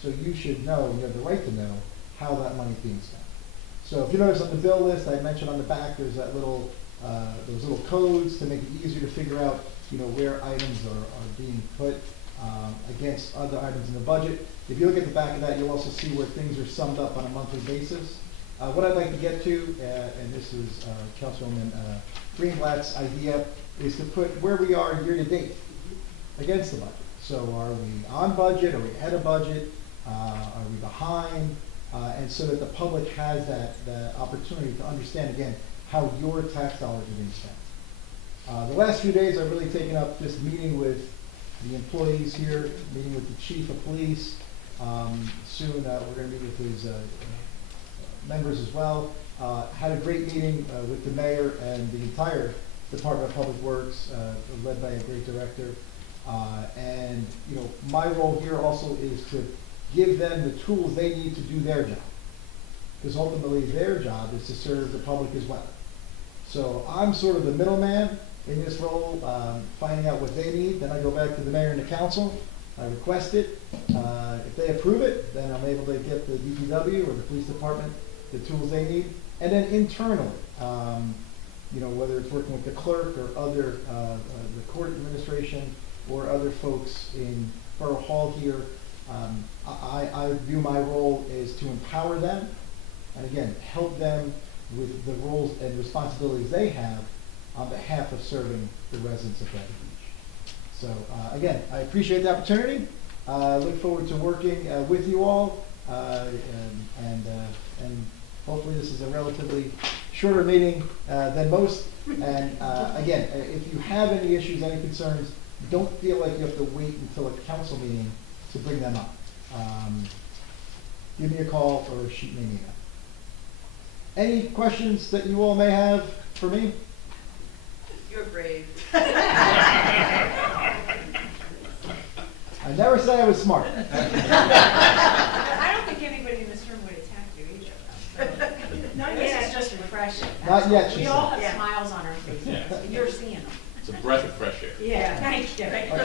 So you should know, and you have the right to know, how that money is being spent. So if you notice on the bill list, I mentioned on the back, there's that little, those little codes to make it easier to figure out, where items are being put against other items in the budget. If you look at the back of that, you'll also see where things are summed up on a monthly basis. What I'd like to get to, and this is Councilwoman Greenblatt's idea, is to put where we are year to date against the budget. So are we on budget? Are we ahead of budget? Are we behind? And so that the public has that opportunity to understand, again, how your tax dollars are being spent. The last few days, I've really taken up just meeting with the employees here, meeting with the chief of police. Soon, we're going to meet with his members as well. Had a great meeting with the mayor and the entire Department of Public Works, led by a great director. And my role here also is to give them the tools they need to do their job. Because ultimately their job is to serve the public as well. So I'm sort of the middleman in this role, finding out what they need. Then I go back to the mayor and the council. I request it. If they approve it, then I'm able to get the DPW or the police department the tools they need. And then internally, whether it's working with the clerk or other, the court administration or other folks in Borough Hall here, I view my role as to empower them and again, help them with the roles and responsibilities they have on behalf of serving the residents of Bradley Beach. So again, I appreciate the opportunity. I look forward to working with you all, and hopefully this is a relatively shorter meeting than most. And again, if you have any issues, any concerns, don't feel like you have to wait until a council meeting to bring them up. Give me a call or shoot me an email. Any questions that you all may have for me? You're brave. I never said I was smart. I don't think anybody in this room would attack you either, though. Not yet, it's just refreshing. Not yet, she We all said. have smiles on our faces, and you're seeing them. It's a breath of fresh air. Yeah, thank you. Thank you.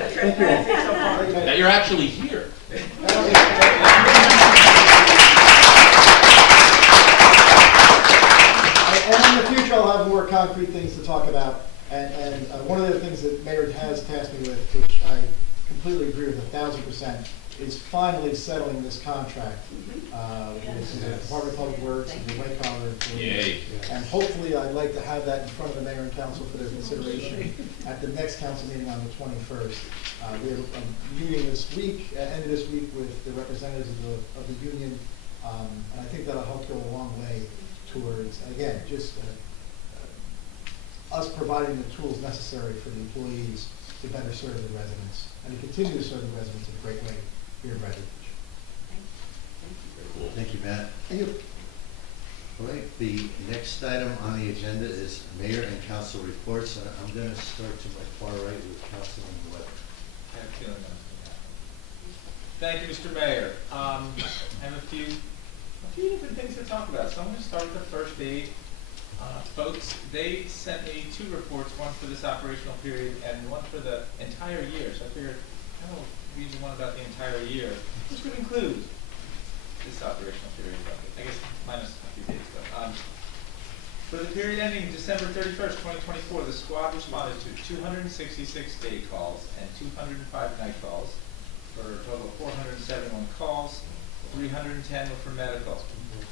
That you're actually here. And in the future, I'll have more concrete things to talk about. And one of the things that Mayor has tasked me with, which I completely agree with 1,000%, is finally settling this contract with the Department of Public Works and the white collar employees. Yay. And hopefully, I'd like to have that in front of the mayor and council for their consideration at the next council meeting on the 21st. We have a meeting this week, end of this week, with the representatives of the union, and I think that'll help go a long way towards, again, just us providing the tools necessary for the employees to better serve the residents and to continue to serve the residents in a great way here in Brighton Beach. Thank you, Matt. Thank you. All right, the next item on the agenda is mayor and council reports. I'm going to start to my far right with Councilman Webb. I have a feeling that's going to happen. Thank you, Mr. Mayor. I have a few different things to talk about. So I'm going to start with the first aid. Folks, they sent me 2 reports, one for this operational period and one for the entire year. So I figured I will read you one about the entire year, which would include this operational period, I guess minus a few days. But, for the period ending December 31st, 2024, the squad responded to 266 day calls and 205 night calls for a total of 471 calls. 310 were for medical,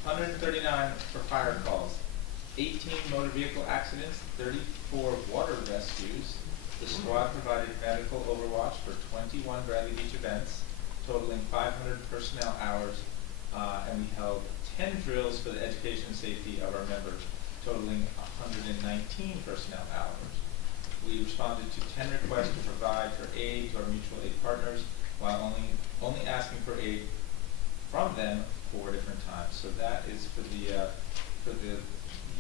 139 for fire calls, 18 motor vehicle accidents, 34 water rescues. The squad provided medical overwatch for 21 Bradley Beach events, totaling 500 personnel hours, and we held 10 drills for the education and safety of our members, totaling 119 personnel hours. We responded to 10 requests to provide for aid to our mutual aid partners, while only asking for aid from them 4 different times. So that is for the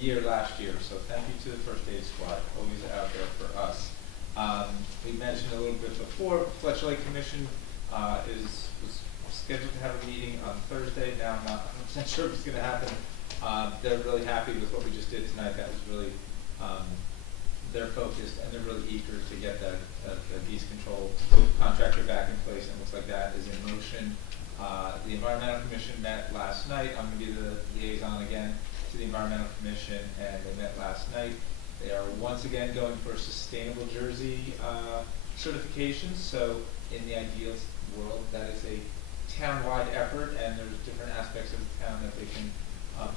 year last year. So thank you to the First Aid Squad, always out there for us. We mentioned a little bit before, Fletcher Lake Commission was scheduled to have a meeting on Thursday. Now I'm not 100% sure if it's going to happen. They're really happy with what we just did tonight. That was really, they're focused and they're really eager to get the beast control contractor back in place, and it looks like that is in motion. The Environmental Commission met last night. I'm going to be the liaison again to the Environmental Commission, and they met last night. They are once again going for Sustainable Jersey certification. So in the ideal world, that is a town-wide effort, and there's different aspects of the town that they can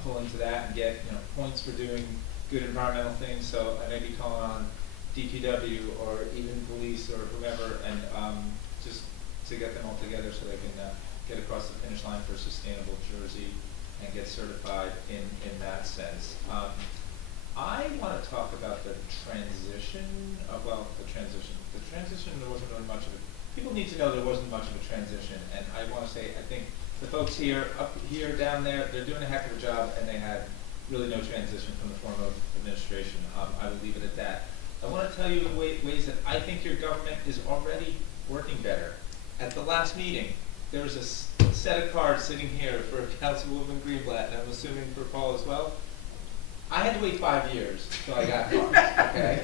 pull into that and get points for doing good environmental things. So I may be calling on DPW or even police or whomever, and just to get them all together so they can get across the finish line for Sustainable Jersey and get certified in that sense. I want to talk about the transition. The transition, there wasn't really much of it. People need to know there wasn't much of a transition, and I want to say, I think the folks here, up here, down there, they're doing a heck of a job, and they had really no transition from the form of administration. I will leave it at that. I want to tell you the ways that I think your government is already working better. At the last meeting, there was a set of cards sitting here for Councilwoman Greenblatt, and I'm assuming for Paul as well. I had to wait 5 years till I got cards, okay?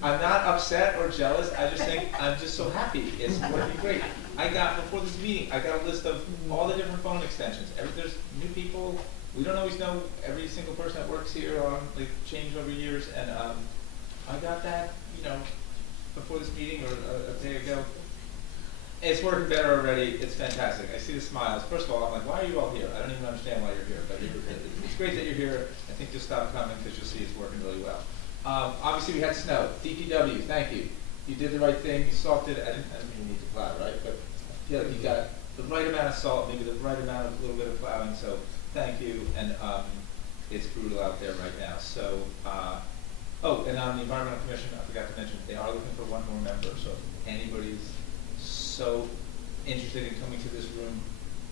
I'm not upset or jealous. I just think I'm just so happy. It's working great. Before this meeting, I got a list of all the different phone extensions. There's new people. We don't always know every single person that works here. They've changed over years, and I got that, before this meeting or a day ago. It's working better already. It's fantastic. I see the smiles. First of all, I'm like, why are you all here? I don't even understand why you're here, but it's great that you're here. I think just stop coming because you'll see it's working really well. Obviously, we had snow. DPW, thank you. You did the right thing. You salted. I didn't even need to plow, right? But I feel like you got the right amount of salt, maybe the right amount of little bit of plowing. So thank you. And it's brutal out there right now. So, and on the Environmental Commission, I forgot to mention, they are looking for one more member. So if anybody's so interested in coming to this room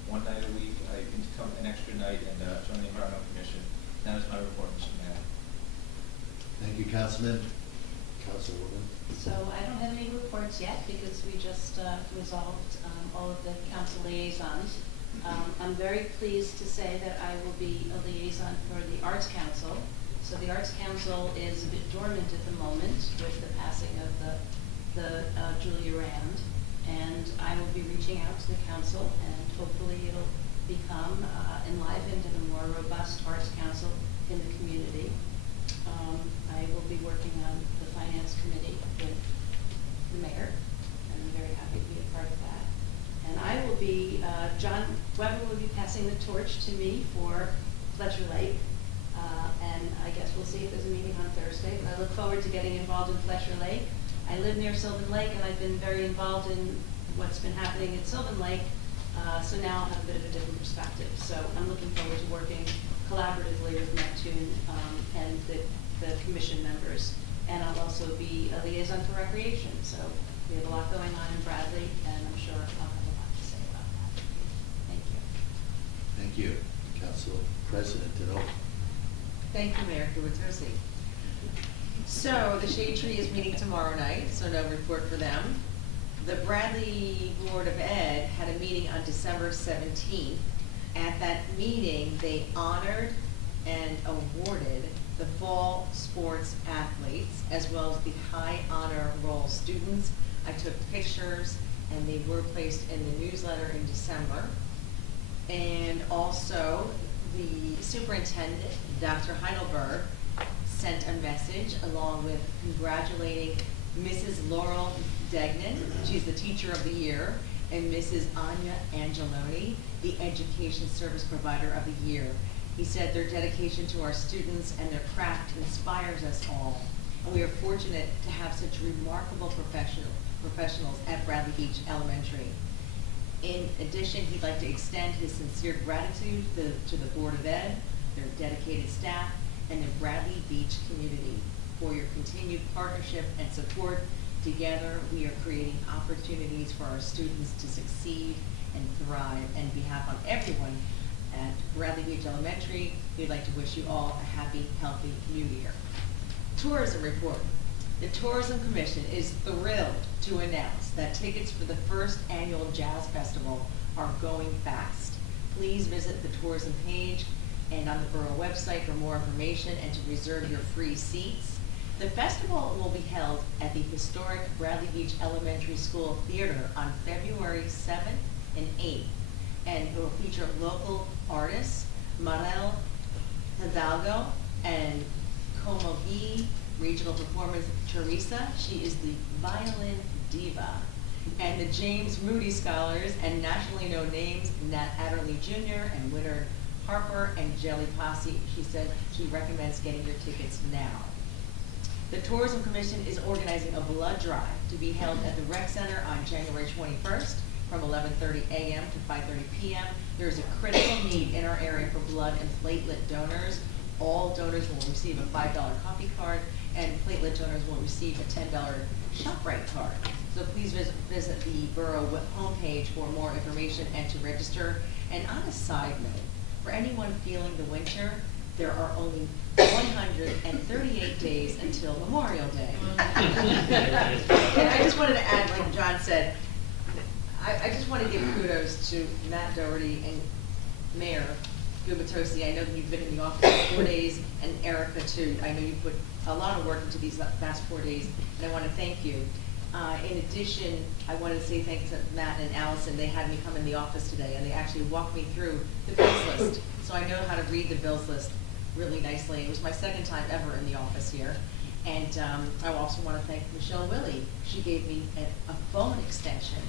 one night a week, I can come an extra night and join the Environmental Commission. That is my report, Mr. Mayor. Thank you, Councilman. Councilwoman. So I don't have any reports yet because we just resolved all of the council liaisons. I'm very pleased to say that I will be a liaison for the Arts Council. So the Arts Council is a bit dormant at the moment with the passing of the Julia Rand. And I will be reaching out to the council, and hopefully it'll become enlivened and a more robust arts council in the community. I will be working on the finance committee with the mayor, and I'm very very happy to be a part of that. And I will be, John Weber will be passing the torch to me for Fletcher Lake. And I guess we'll see if there's a meeting on Thursday, but I look forward to getting involved in Fletcher Lake. I live near Sylvan Lake, and I've been very involved in what's been happening at Sylvan Lake, so now I'll have a bit of a different perspective. So I'm looking forward to working collaboratively with Neptune and the commission members. And I'll also be a liaison for recreation, so we have a lot going on in Bradley, and I'm sure I'll have a lot to say about that. Thank you. Thank you, Council President Denofa. Thank you, Mayor Gubatose. So the Shade Tree is meeting tomorrow night, so no report for them. The Bradley Board of Ed had a meeting on December 17th. At that meeting, they honored and awarded the fall sports athletes as well as the high honor roll students. I took pictures and they were placed in the newsletter in December. And also the superintendent, Dr. Heidelberg, sent a message along with congratulating Mrs. Laurel Degnan, she's the teacher of the year, and Mrs. Anya Angeloni, the education service provider of the year. He said their dedication to our students and their craft inspires us all. And we are fortunate to have such remarkable professionals at Bradley Beach Elementary. In addition, he'd like to extend his sincere gratitude to the Board of Ed, their dedicated staff, and the Bradley Beach community for your continued partnership and support. Together, we are creating opportunities for our students to succeed and thrive. And on behalf of everyone at Bradley Beach Elementary, we'd like to wish you all a happy, healthy new year. Tourism report. The Tourism Commission is thrilled to announce that tickets for the first annual Jazz Festival are going fast. Please visit the tourism page and on the borough website for more information and to reserve your free seats. The festival will be held at the historic Bradley Beach Elementary School Theater on February 7th and 8th. And it will feature local artists, Marel Hidalgo and Comogi Regional Performance Teresa. She is the violin diva. And the James Moody Scholars and nationally known names, Nat Adderley Jr. and Winter Harper and Jelly Posse. She said she recommends getting your tickets now. The Tourism Commission is organizing a blood drive to be held at the Rec Center on January 21st from 11:30 a.m. to 5:30 p.m. There is a critical need in our area for blood and platelet donors. All donors will receive a $5 coffee card, and platelet donors will receive a $10 ShopRite card. So please visit the borough homepage for more information and to register. And on a side note, for anyone feeling the winter, there are only 138 days until Memorial Day. And I just wanted to add, like John said, I just want to give kudos to Matt Doherty and Mayor Gubatose. I know that you've been in the office for 4 days, and Erica too. I know you put a lot of work into these past 4 days, and I want to thank you. In addition, I wanted to say thanks to Matt and Allison. They had me come in the office today, and they actually walked me through the bills list. So I know how to read the bills list really nicely. It was my second time ever in the office here. And I also want to thank Michelle Willie. She gave me a phone extension,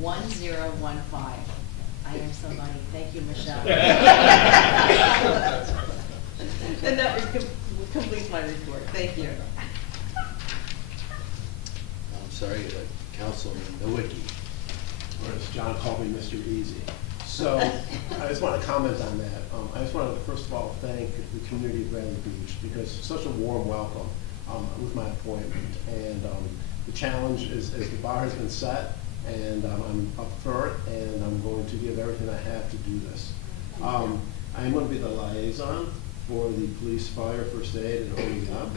1015. I am somebody. Thank you, Michelle. And that completes my report. Thank you. I'm sorry, Councilman Nowicki. Or as John called me, Mr. Easy. So I just want to comment on that. I just wanted to first of all thank the community of Bradley Beach because such a warm welcome with my appointment. And the challenge is the bar has been set, and I'm up for it, and I'm going to give everything I have to do this. I'm going to be the liaison for the police, fire, first aid, and OEM,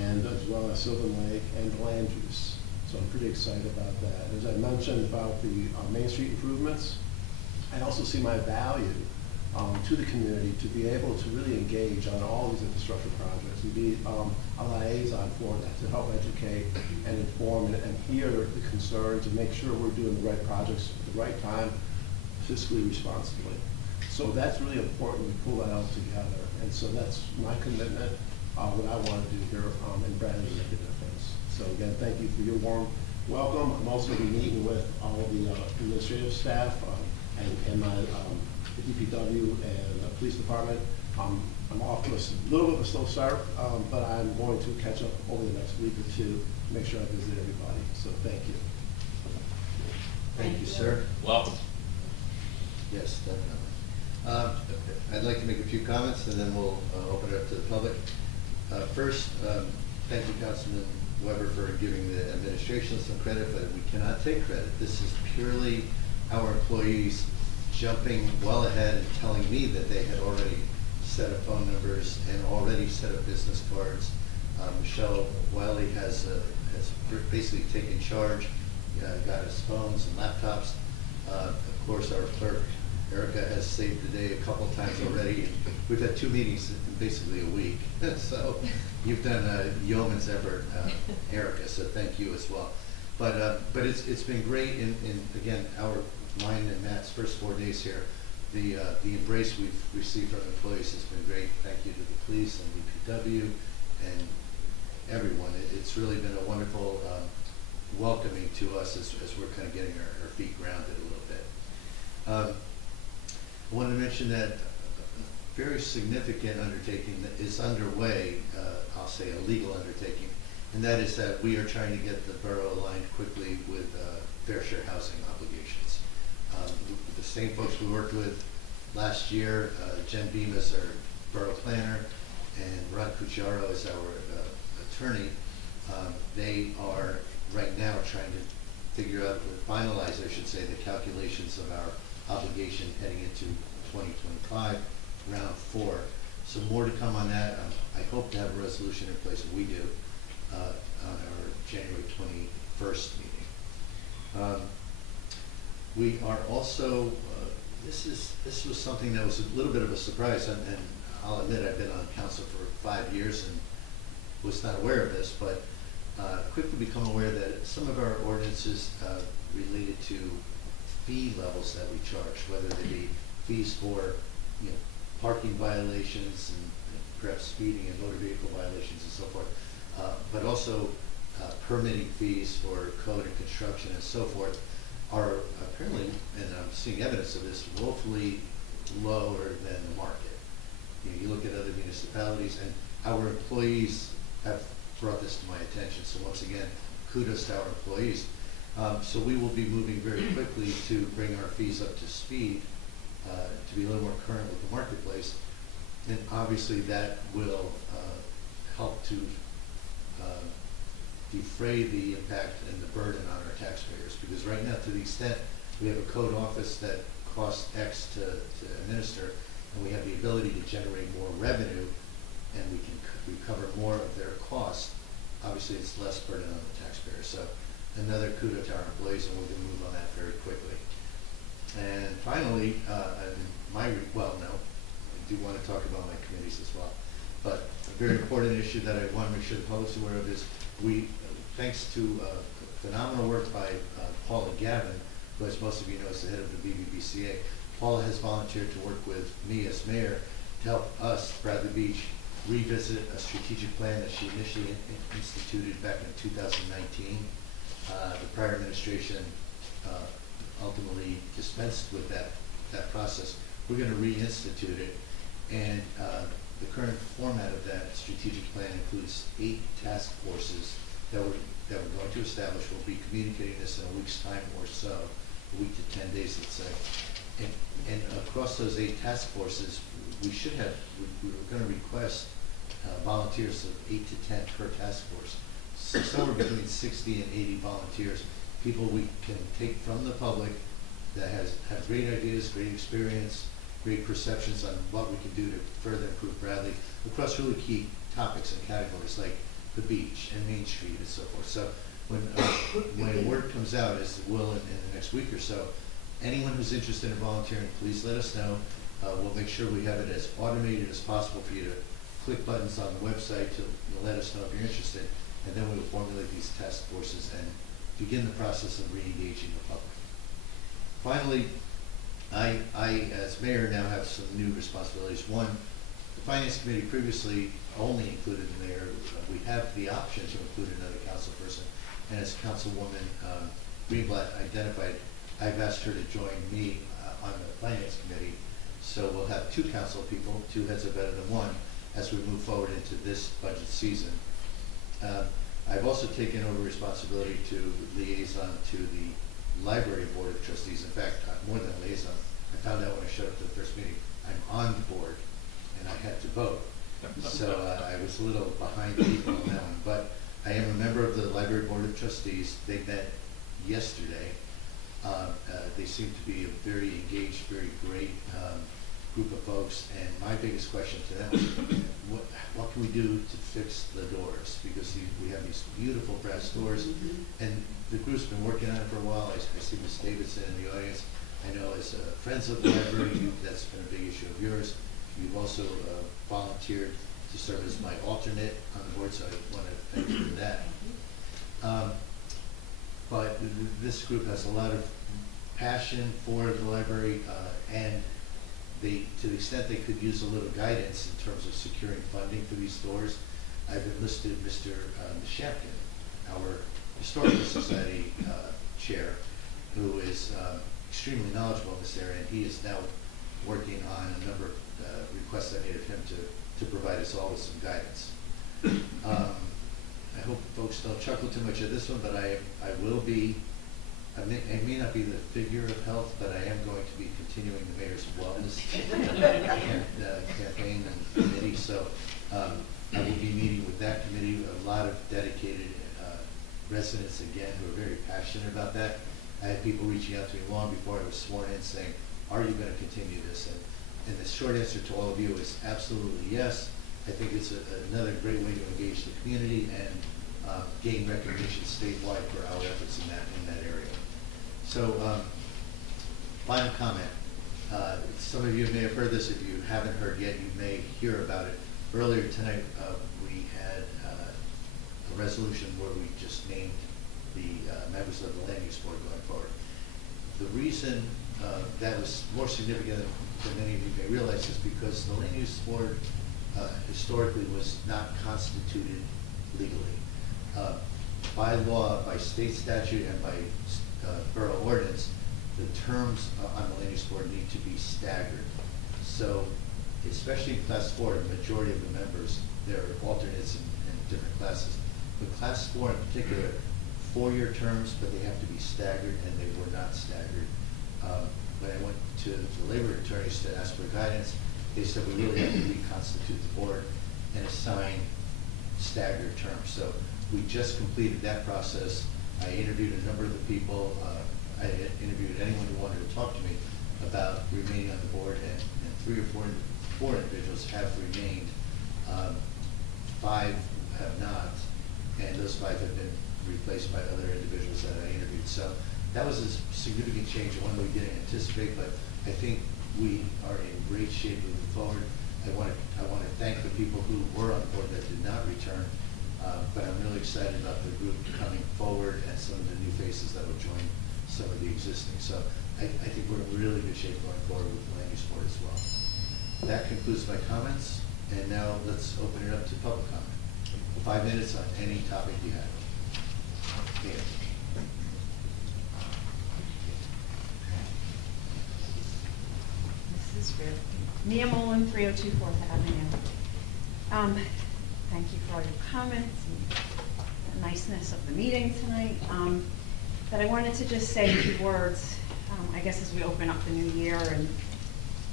and as well as Sylvan Lake and land use. So I'm pretty excited about that. As I mentioned about the Main Street improvements, I also see my value to the community to be able to really engage on all these infrastructure projects and be a liaison for that to help educate and inform and hear the concerns and make sure we're doing the right projects at the right time, fiscally responsibly. So that's really important to pull that all together. And so that's my commitment, what I want to do here in Bradley to make a difference. So again, thank you for your warm welcome. I'm also going to be meeting with all the administrative staff and my the DPW and the police department. I'm off to a little bit of a slow start, but I'm going to catch up over the next week or two, make sure I visit everybody. So thank you. Thank you, sir. Welcome. Yes, definitely. I'd like to make a few comments, and then we'll open it up to the public. First, thank you, Councilman Weber, for giving the administration some credit, but we cannot take credit. This is purely our employees jumping well ahead and telling me that they had already set up phone numbers and already set up business cards. Michelle Wiley has basically taken charge, got us phones and laptops. Of course, our clerk, Erica, has saved the day a couple times already. We've had 2 meetings in basically a week. So you've done a yeoman's effort, Erica, so thank you as well. But it's been great in again, mine and Matt's first 4 days here. The embrace we've received from employees has been great. Thank you to the police and DPW and everyone. It's really been a wonderful welcoming to us as we're kind of getting our feet grounded a little bit. I wanted to mention that a very significant undertaking that is underway, I'll say a legal undertaking, and that is that we are trying to get the borough aligned quickly with fair share housing obligations. The same folks we worked with last year, Jen Beam is our borough planner, and Ron Cucciaro is our attorney. They are right now trying to figure out, finalize, I should say, the calculations of our obligation heading into 2025, round 4. So more to come on that. I hope to have a resolution in place, we do, on our January 21st meeting. We are also, this was something that was a little bit of a surprise, and I'll admit I've been on council for 5 years and was not aware of this, but quickly become aware that some of our ordinances related to fee levels that we charge, whether they be fees for parking violations and perhaps speeding and motor vehicle violations and so forth, but also permitting fees for code and construction and so forth, are apparently, and I'm seeing evidence of this, woefully lower than the market. You look at other municipalities, and our employees have brought this to my attention. So once again, kudos to our employees. So we will be moving very quickly to bring our fees up to speed, to be a little more current with the marketplace. And obviously that will help to defray the impact and the burden on our taxpayers. Because right now, to the extent we have a code office that costs X to administer, and we have the ability to generate more revenue, and we can recover more of their costs, obviously it's less burden on the taxpayer. So another kudos to our employees, and we're going to move on that very quickly. And finally, I do want to talk about my committees as well. But a very important issue that I want to make sure the public's aware of is thanks to phenomenal work by Paula Gavin, who, as most of you know, is the head of the BBBCA. Paula has volunteered to work with me as mayor to help us, Bradley Beach, revisit a strategic plan that she initially instituted back in 2019. The prior administration ultimately dispensed with that process. We're going to reinstitute it, and the current format of that strategic plan includes 8 task forces that we're going to establish. We'll be communicating this in a week's time or so, a week to 10 days, let's say. And across those 8 task forces, we were going to request volunteers of 8 to 10 per task force. So somewhere between 60 and 80 volunteers, people we can take from the public that have great ideas, great experience, great perceptions on what we can do to further improve Bradley across really key topics and categories like the beach and Main Street and so forth. So when word comes out, as it will in the next week or so, anyone who's interested in volunteering, please let us know. We'll make sure we have it as automated as possible for you to click buttons on the website to let us know if you're interested, and then we will formulate these task forces and begin the process of re-engaging the public. Finally, I, as mayor, now have some new responsibilities. One, the Finance Committee previously only included the mayor. We have the option to include another council person, and as Councilwoman Greenblatt identified, I've asked her to join me on the Finance Committee. So we'll have 2 council people, 2 heads are better than 1, as we move forward into this budget season. I've also taken over responsibility to liaison to the Library Board of Trustees. In fact, more than liaison, I found out when I showed up to the first meeting, I'm on the board, and I had to vote. So I was a little behind people on that one, but I am a member of the Library Board of Trustees. They met yesterday. They seem to be a very engaged, very great group of folks, and my biggest question to them was, what can we do to fix the doors? Because we have these beautiful brass doors, and the group's been working on it for a while. I see Ms. Davidson in the audience. I know as friends of the library, that's been a big issue of yours. You've also volunteered to serve as my alternate on the board, so I want to thank you for that. But this group has a lot of passion for the library, and to the extent they could use a little guidance in terms of securing funding for these stores, I've enlisted Mr. Nishampkin, our Historical Society chair, who is extremely knowledgeable in this area, and he is now working on a number of requests I made of him to provide us all with some guidance. I hope folks don't chuckle too much at this one, but I will be, I may not be the figure of health, but I am going to be continuing the mayor's wellness campaign and committee. So I will be meeting with that committee, a lot of dedicated residents, again, who are very passionate about that. I had people reaching out to me long before I was sworn in saying, are you going to continue this? And the short answer to all of you is absolutely yes. I think it's another great way to engage the community and gain recognition statewide for our efforts in that area. So, final comment. Some of you may have heard this. If you haven't heard yet, you may hear about it. Earlier tonight, we had a resolution where we just named the members of the Land Use Board going forward. The reason that was more significant than many of you may realize is because the Land Use Board historically was not constituted legally. By law, by state statute, and by borough ordinance, the terms on the Land Use Board need to be staggered. So, especially in Class 4, the majority of the members, there are alternates in different classes. But Class 4 in particular, 4-year terms, but they have to be staggered, and they were not staggered. When I went to the labor attorneys to ask for guidance, they said we really have to reconstitute the board and assign staggered terms. So we just completed that process. I interviewed a number of the people. I interviewed anyone who wanted to talk to me about remaining on the board, and 3 or 4 individuals have remained. 5 have not, and those 5 have been replaced by other individuals that I interviewed. So that was a significant change, one we didn't anticipate, but I think we are in great shape moving forward. I want to thank the people who were on board that did not return, but I'm really excited about the group coming forward and some of the new faces that will join some of the existing. So I think we're in really good shape going forward with the Land Use Board as well. That concludes my comments, and now let's open it up to public comment. 5 minutes on any topic you have. Yeah. This is good. Mia Mullen, 302 4th Avenue. Thank you for all your comments and the niceness of the meeting tonight. But I wanted to just say a few words, I guess, as we open up the new year, and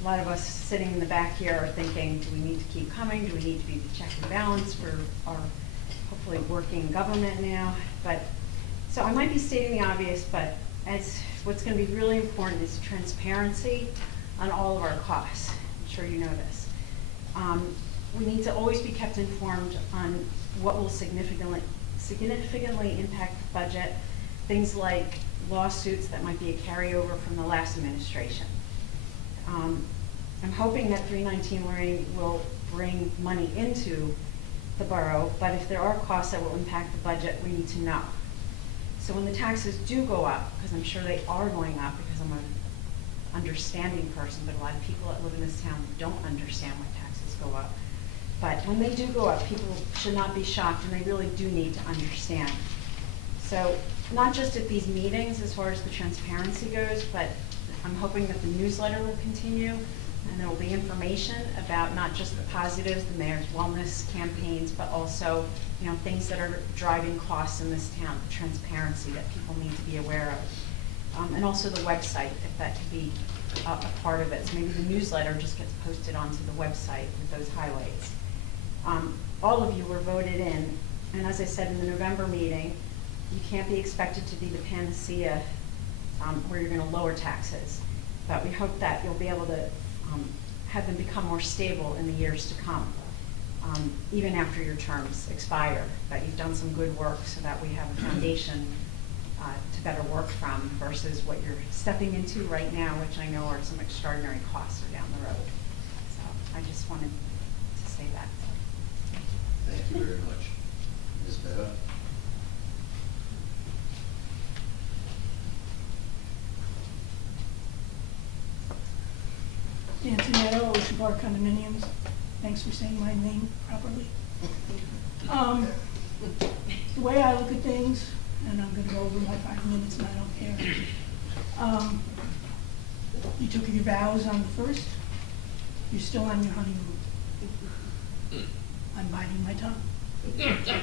a lot of us sitting in the back here are thinking, do we need to keep coming? Do we need to be the check and balance for our hopefully working government now? But so I might be stating the obvious, but what's going to be really important is transparency on all of our costs. I'm sure you know this. We need to always be kept informed on what will significantly impact the budget. Things like lawsuits that might be a carryover from the last administration. I'm hoping that 319 Lorraine will bring money into the borough, but if there are costs that will impact the budget, we need to know. So when the taxes do go up, because I'm sure they are going up, because I'm an understanding person, but a lot of people that live in this town don't understand why taxes go up. But when they do go up, people should not be shocked, and they really do need to understand. So not just at these meetings as far as the transparency goes, but I'm hoping that the newsletter will continue and there will be information about not just the positives, the mayor's wellness campaigns, but also, you know, things that are driving costs in this town, the transparency that people need to be aware of. And also the website, if that could be a part of it. So maybe the newsletter just gets posted onto the website with those highlights. All of you were voted in, and as I said in the November meeting, you can't be expected to be the panacea where you're going to lower taxes. But we hope that you'll be able to have them become more stable in the years to come, even after your terms expire. That you've done some good work so that we have a foundation to better work from versus what you're stepping into right now, which I know are some extraordinary costs are down the road. So I just wanted to say that. Thank you very much. Ms. Beva? Nancy Meadow, Ocean Park Condominiums. Thanks for saying my name properly. The way I look at things, and I'm gonna go over my 5 minutes and I don't care. You took your vows on the 1st. You're still on your honeymoon. I'm biting my tongue.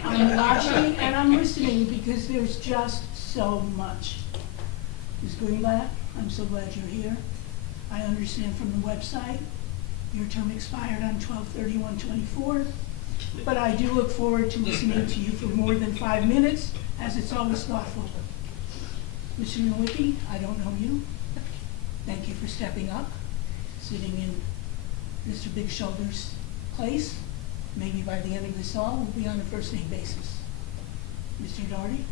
I'm watching and I'm listening because there's just so much. Ms. Greenblatt, I'm so glad you're here. I understand from the website, your term expired on 12/31/24, but I do look forward to listening to you for more than 5 minutes, as it's always thoughtful. Mr. Nowicki, I don't know you. Thank you for stepping up, sitting in Mr. Big Shoulder's place. Maybe by the end of this all, we'll be on a first-name basis. Mr. Doherty?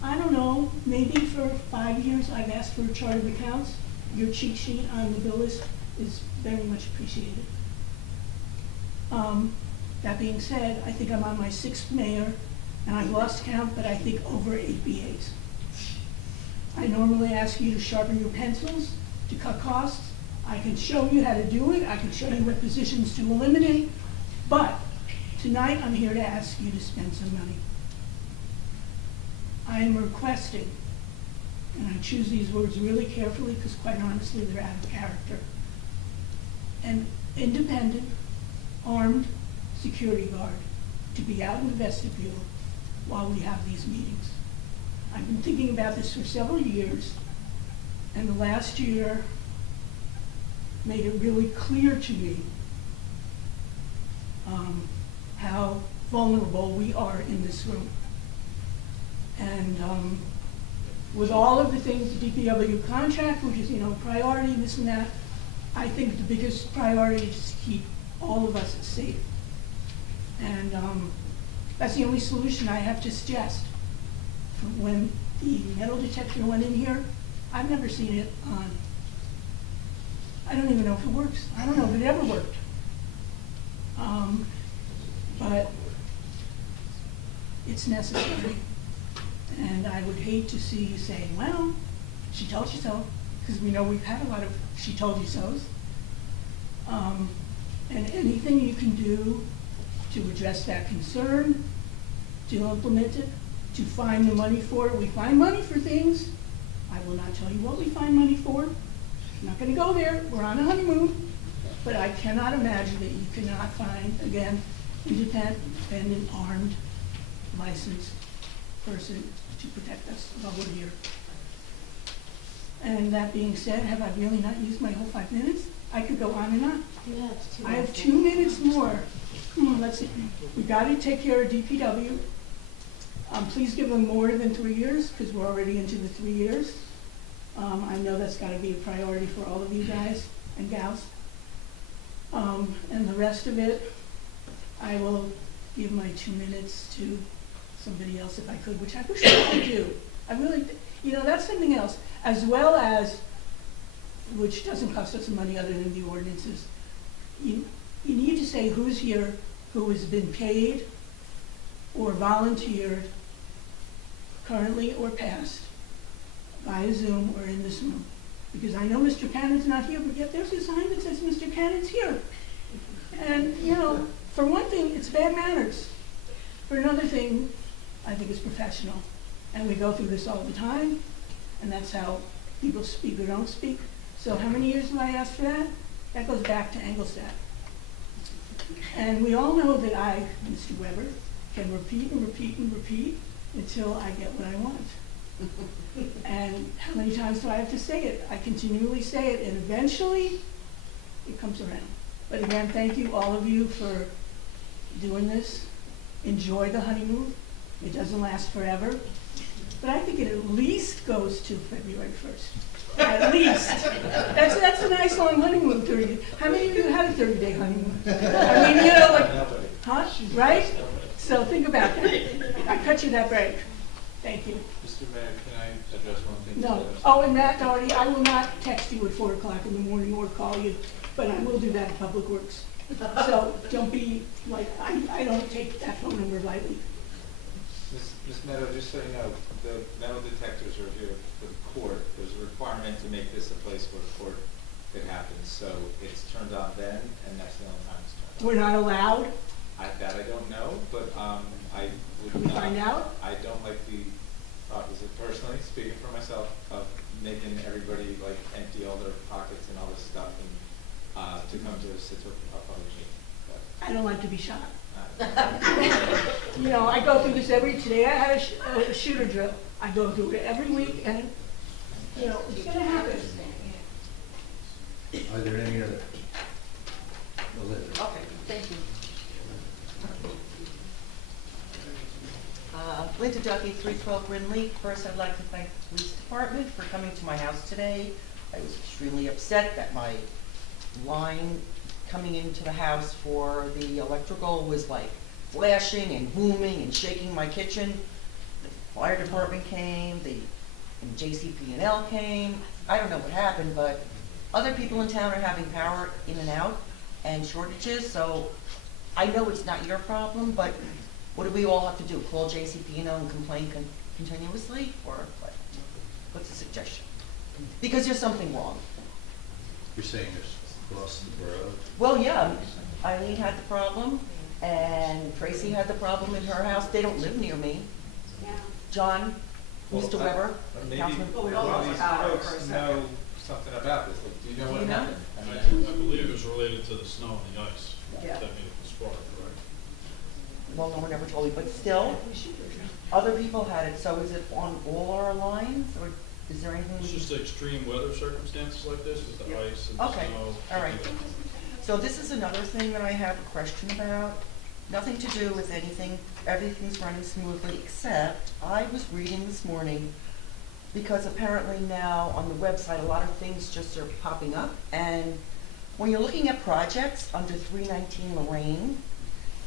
I don't know, maybe for 5 years I've asked for a chart of accounts. Your cheat sheet on the bill list is very much appreciated. That being said, I think I'm on my 6th mayor, and I've lost count, but I think over 8 BAs. I normally ask you to sharpen your pencils, to cut costs. I can show you how to do it. I can show you what positions to eliminate, but tonight I'm here to ask you to spend some money. I am requesting, and I choose these words really carefully because quite honestly they're out of character, an independent, armed security guard to be out in the vestibule while we have these meetings. I've been thinking about this for several years, and the last year made it really clear to me how vulnerable we are in this room. And with all of the things, the DPW contract, which is, priority, this and that, I think the biggest priority is to keep all of us safe. And that's the only solution I have to suggest. From when the metal detector went in here, I've never seen it on. I don't even know if it works. I don't know if it ever worked. But it's necessary. And I would hate to see you saying, well, she told you so, because we know we've had a lot of she told you so's. And anything you can do to address that concern, to implement it, to find the money for it. We find money for things. I will not tell you what we find money for. I'm not going to go there. We're on a honeymoon. But I cannot imagine that you cannot find, again, independent, armed, licensed person to protect us while we're here. And that being said, have I really not used my whole 5 minutes? I could go on and on. Yeah, it's 2 I have 2 minutes more. Let's see. We got to take care of DPW. Please give them more than 3 years, because we're already into the 3 years. I know that's got to be a priority for all of you guys and gals. And the rest of it, I will give my 2 minutes to somebody else if I could, which I wish I could do. I really, that's something else, as well as, which doesn't cost us money other than the ordinances. You need to say who's here, who has been paid or volunteered, currently or past, via Zoom or in this room. Because I know Mr. Cannon's not here, but yet there's a sign that says Mr. Cannon's here. And, for one thing, it's bad manners. For another thing, I think it's professional. And we go through this all the time, and that's how people speak or don't speak. So how many years have I asked for that? That goes back to Engelstad. And we all know that I, Mr. Weber, can repeat and repeat and repeat until I get what I want. And how many times do I have to say it? I continually say it, and eventually it comes around. But again, thank you, all of you, for doing this. Enjoy the honeymoon. It doesn't last forever. But I think it at least goes to February 1st. At least. That's a nice long honeymoon, 30. How many of you had a 30-day honeymoon? I mean, you know, like, huh? Right? So think about that. I cut you that break. Thank you. Mr. Mayor, can I address one thing? No. Oh, and Matt Doherty, I will not text you at 4 o'clock in the morning or call you, but I will do that in Public Works. So don't be like, I don't take that phone number lightly. Ms. Meadow, just so you know, the metal detectors are here for the court. There's a requirement to make this a place where court could happen. So it's turned on then, and that's the only time it's turned on. We're not allowed? That I don't know, but I would Can we not. find out? I don't like the opposite, personally, speaking for myself, of making everybody like empty all their pockets and all this stuff and to come to a public meeting. I don't like to be shot. But, You know, I go through this today I had a shooter drill. I go through it every week, and, you know, it's gonna happen. Are there any other? Elizabeth? Okay, thank you. Linda Duffy, 312 Brindley. First, I'd like to thank the police department for coming to my house today. I was extremely upset that my line coming into the house for the electrical was like flashing and booming and shaking my kitchen. The fire department came, and JCP&L came. I don't know what happened, but other people in town are having power in and out and shortages, so I know it's not your problem, but what do we all have to do? Call JCP&L and complain continuously, or what? What's the suggestion? Because there's something wrong. You're saying there's across the borough? Well, yeah, Eileen had the problem, and Tracy had the problem in her house. They don't live near me. John, Mr. Weber, maybe Councilman. one of these folks know something about this. Like, do you know Do what you know? happened? I believe it was related to the snow and the ice. Yeah. That made it spark, correct? Well, no one ever told me, but still, other people had it. So is it on all our lines, or is there anything? It's just extreme weather circumstances like this with the ice and the Okay, snow. all right. So this is another thing that I have a question about. Nothing to do with anything. Everything's running smoothly, except I was reading this morning, because apparently now on the website, a lot of things just are popping up. And when you're looking at projects under 319 Lorraine,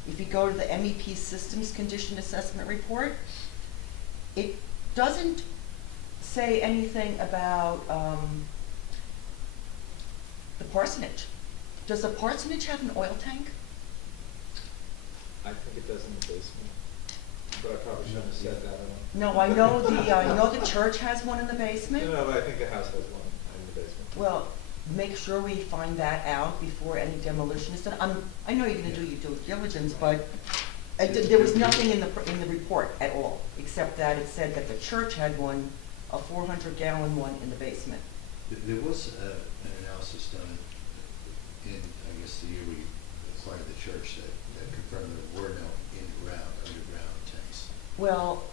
if you go to the MEP Systems Condition Assessment Report, it doesn't say anything about the parsonage. Does the parsonage have an oil tank? I think it does in the basement, but I probably shouldn't have said that. No, I know the church has one in the basement. No, but I think the house has one in the basement. Well, make sure we find that out before any demolition is done. I know you're gonna do your due diligence, but there was nothing in the report at all, except that it said that the church had one, a 400-gallon one in the basement. There was an analysis done in, I guess, the year we acquired the church that confirmed there were no underground tanks. Well,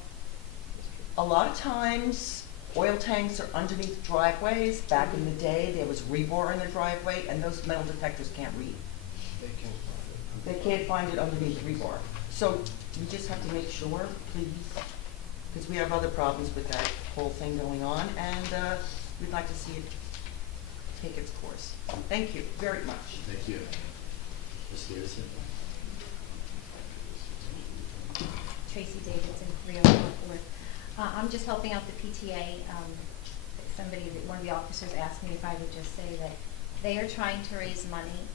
a lot of times, oil tanks are underneath driveways. Back in the day, there was rebar in the driveway, and those metal detectors can't read. They can't find it underneath rebar. So we just have to make sure, please, because we have other problems with that whole thing going on, and we'd like to see it take its course. Thank you very much. Thank you. Ms. Davidson? Tracy Davidson, 3014. I'm just helping out the PTA. One of the officers asked me if I would just say that they are trying to raise money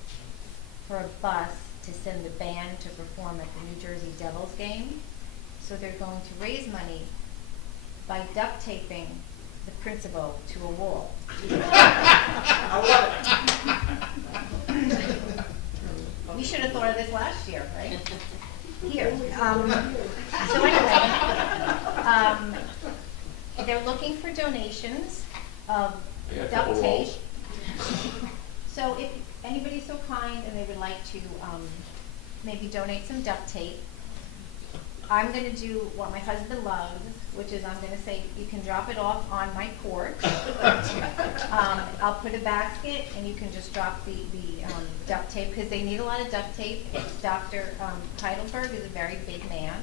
for a bus to send the band to perform at the New Jersey Devils game. So they're going to raise money by duct taping the principal to a wall. We should have thought of this last year, right? here. So anyway, they're looking for donations of I got a duct couple tape. rolls. So if anybody's so kind and they would like to maybe donate some duct tape, I'm gonna do what my husband loves, which is I'm gonna say, you can drop it off on my porch. I'll put a basket and you can just drop the duct tape, because they need a lot of duct tape. Dr. Heidelberg is a very big man,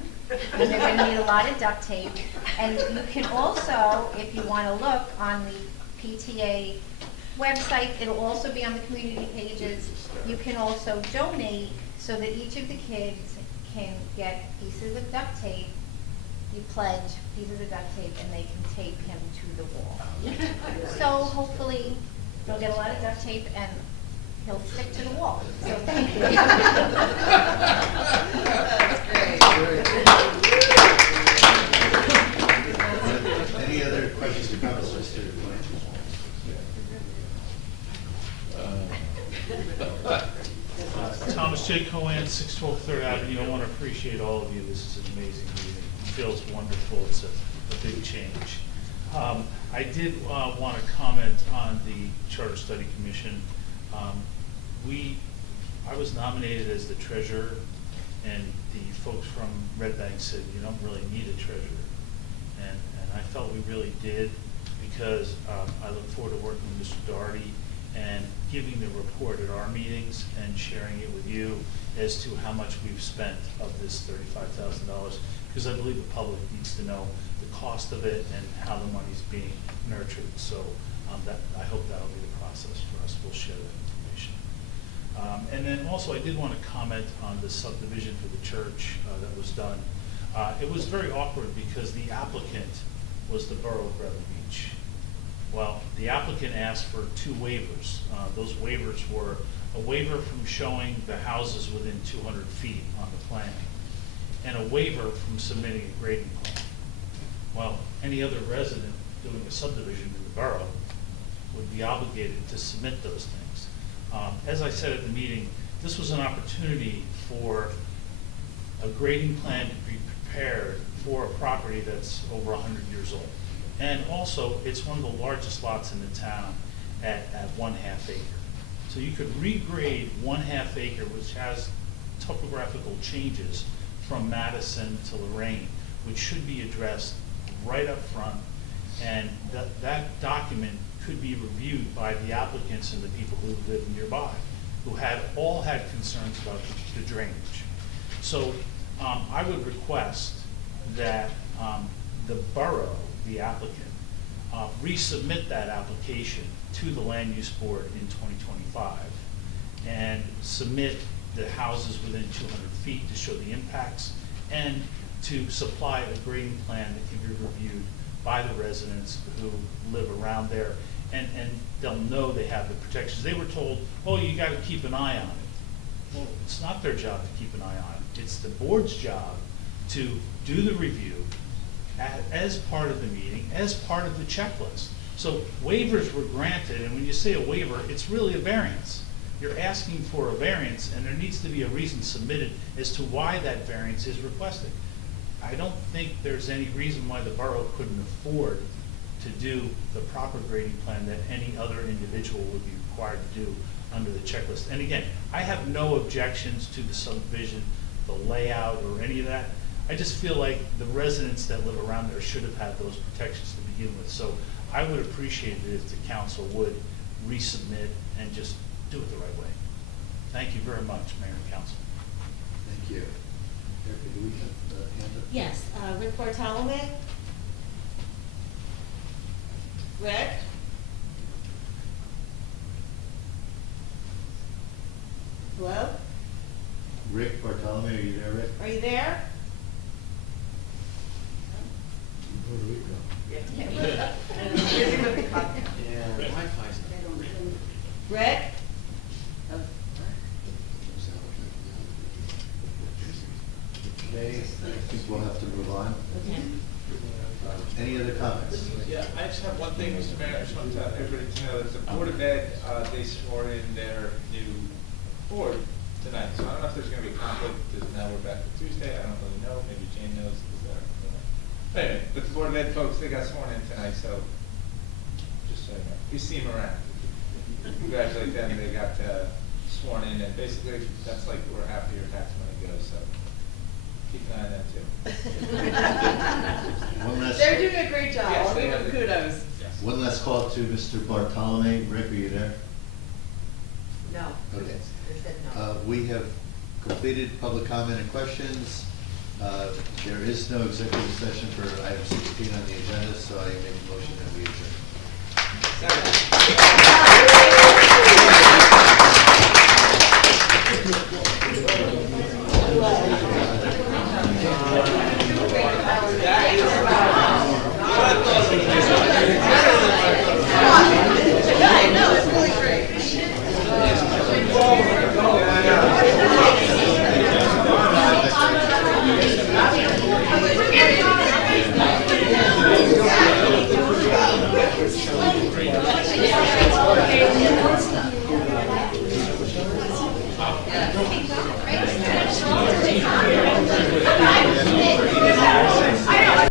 and they're gonna need a lot of duct tape. And you can also, if you wanna look on the PTA website, it'll also be on the community pages. You can also donate so that each of the kids can get pieces of duct tape. You pledge pieces of duct tape and they can tape him to the wall. So hopefully they'll get a lot of duct tape and he'll stick to the wall. So thank you. Any other questions or comments, Mr. Thomas J. Cohen, 612 Third Avenue. I want to appreciate all of you. This is an amazing meeting. It feels wonderful. It's a big change. I did want to comment on the Charter Study Commission. I was nominated as the treasurer, and the folks from Red Bank said, you don't really need a treasurer. And I felt we really did, because I look forward to working with Mr. Doherty and giving the report at our meetings and sharing it with you as to how much we've spent of this $35,000, because I believe the public needs to know the cost of it and how the money's being nurtured. So I hope that'll be the process for us. We'll share that information. And then also I did want to comment on the subdivision for the church that was done. It was very awkward because the applicant was the Borough of Brevard Beach. Well, the applicant asked for 2 waivers. Those waivers were a waiver from showing the houses within 200 feet on the plan, and a waiver from submitting a grading plan. Well, any other resident doing a subdivision in the borough would be obligated to submit those things. As I said at the meeting, this was an opportunity for a grading plan to be prepared for a property that's over 100 years old. And also, it's one of the largest lots in the town at 1/2 acre. So you could regrade 1/2 acre, which has topographical changes from Madison to Lorraine, which should be addressed right up front. And that document could be reviewed by the applicants and the people who live nearby, who all had concerns about the drainage. So I would request that the borough, the applicant, resubmit that application to the Land Use Board in 2025 and submit the houses within 200 feet to show the impacts, and to supply a grading plan that can be reviewed by the residents who live around there, and they'll know they have the protections. They were told, oh, you got to keep an eye on it. Well, it's not their job to keep an eye on it. It's the board's job to do the review as part of the meeting, as part of the checklist. So waivers were granted, and when you say a waiver, it's really a variance. You're asking for a variance, and there needs to be a reason submitted as to why that variance is requested. I don't think there's any reason why the borough couldn't afford to do the proper grading plan that any other individual would be required to do under the checklist. And again, I have no objections to the subdivision, the layout, or any of that. I just feel like the residents that live around there should have had those protections to begin with. So I would appreciate it if the council would resubmit and just do it the right way. Thank you very much, Mayor and Council. Thank you. Erica, do we have a hand up? Yes, Rick Bartolome? Rick? Hello? Rick Bartolome, are you there, Rick? Are you there? Puerto Rico. Yeah. Yeah, Wi-Fi's Rick? Okay, I think we'll have to move on. Okay. Any other comments? Yeah, I just have one thing, Mr. Mayor, I just want to everybody to know that the Board of Ed, they swore in their new board tonight. So I don't know if there's gonna be a conflict, because now we're back to Tuesday, I don't really know, maybe Jane knows, is there, you know. But anyway, but the Board of Ed folks, they got sworn in tonight, so just so you know, we see them around. Congratulate them, they got sworn in, and basically, that's like where half of your tax money goes, so keep an eye on that too. One last, They're doing a great job, Yes, I'll they give them have. kudos. Yes. one last call to Mr. Bartolome. Rick, are you there? No. Okay. They said no. We have completed public comment and questions. There is no executive session for item 16 on the agenda, so I make a motion that we adjourn.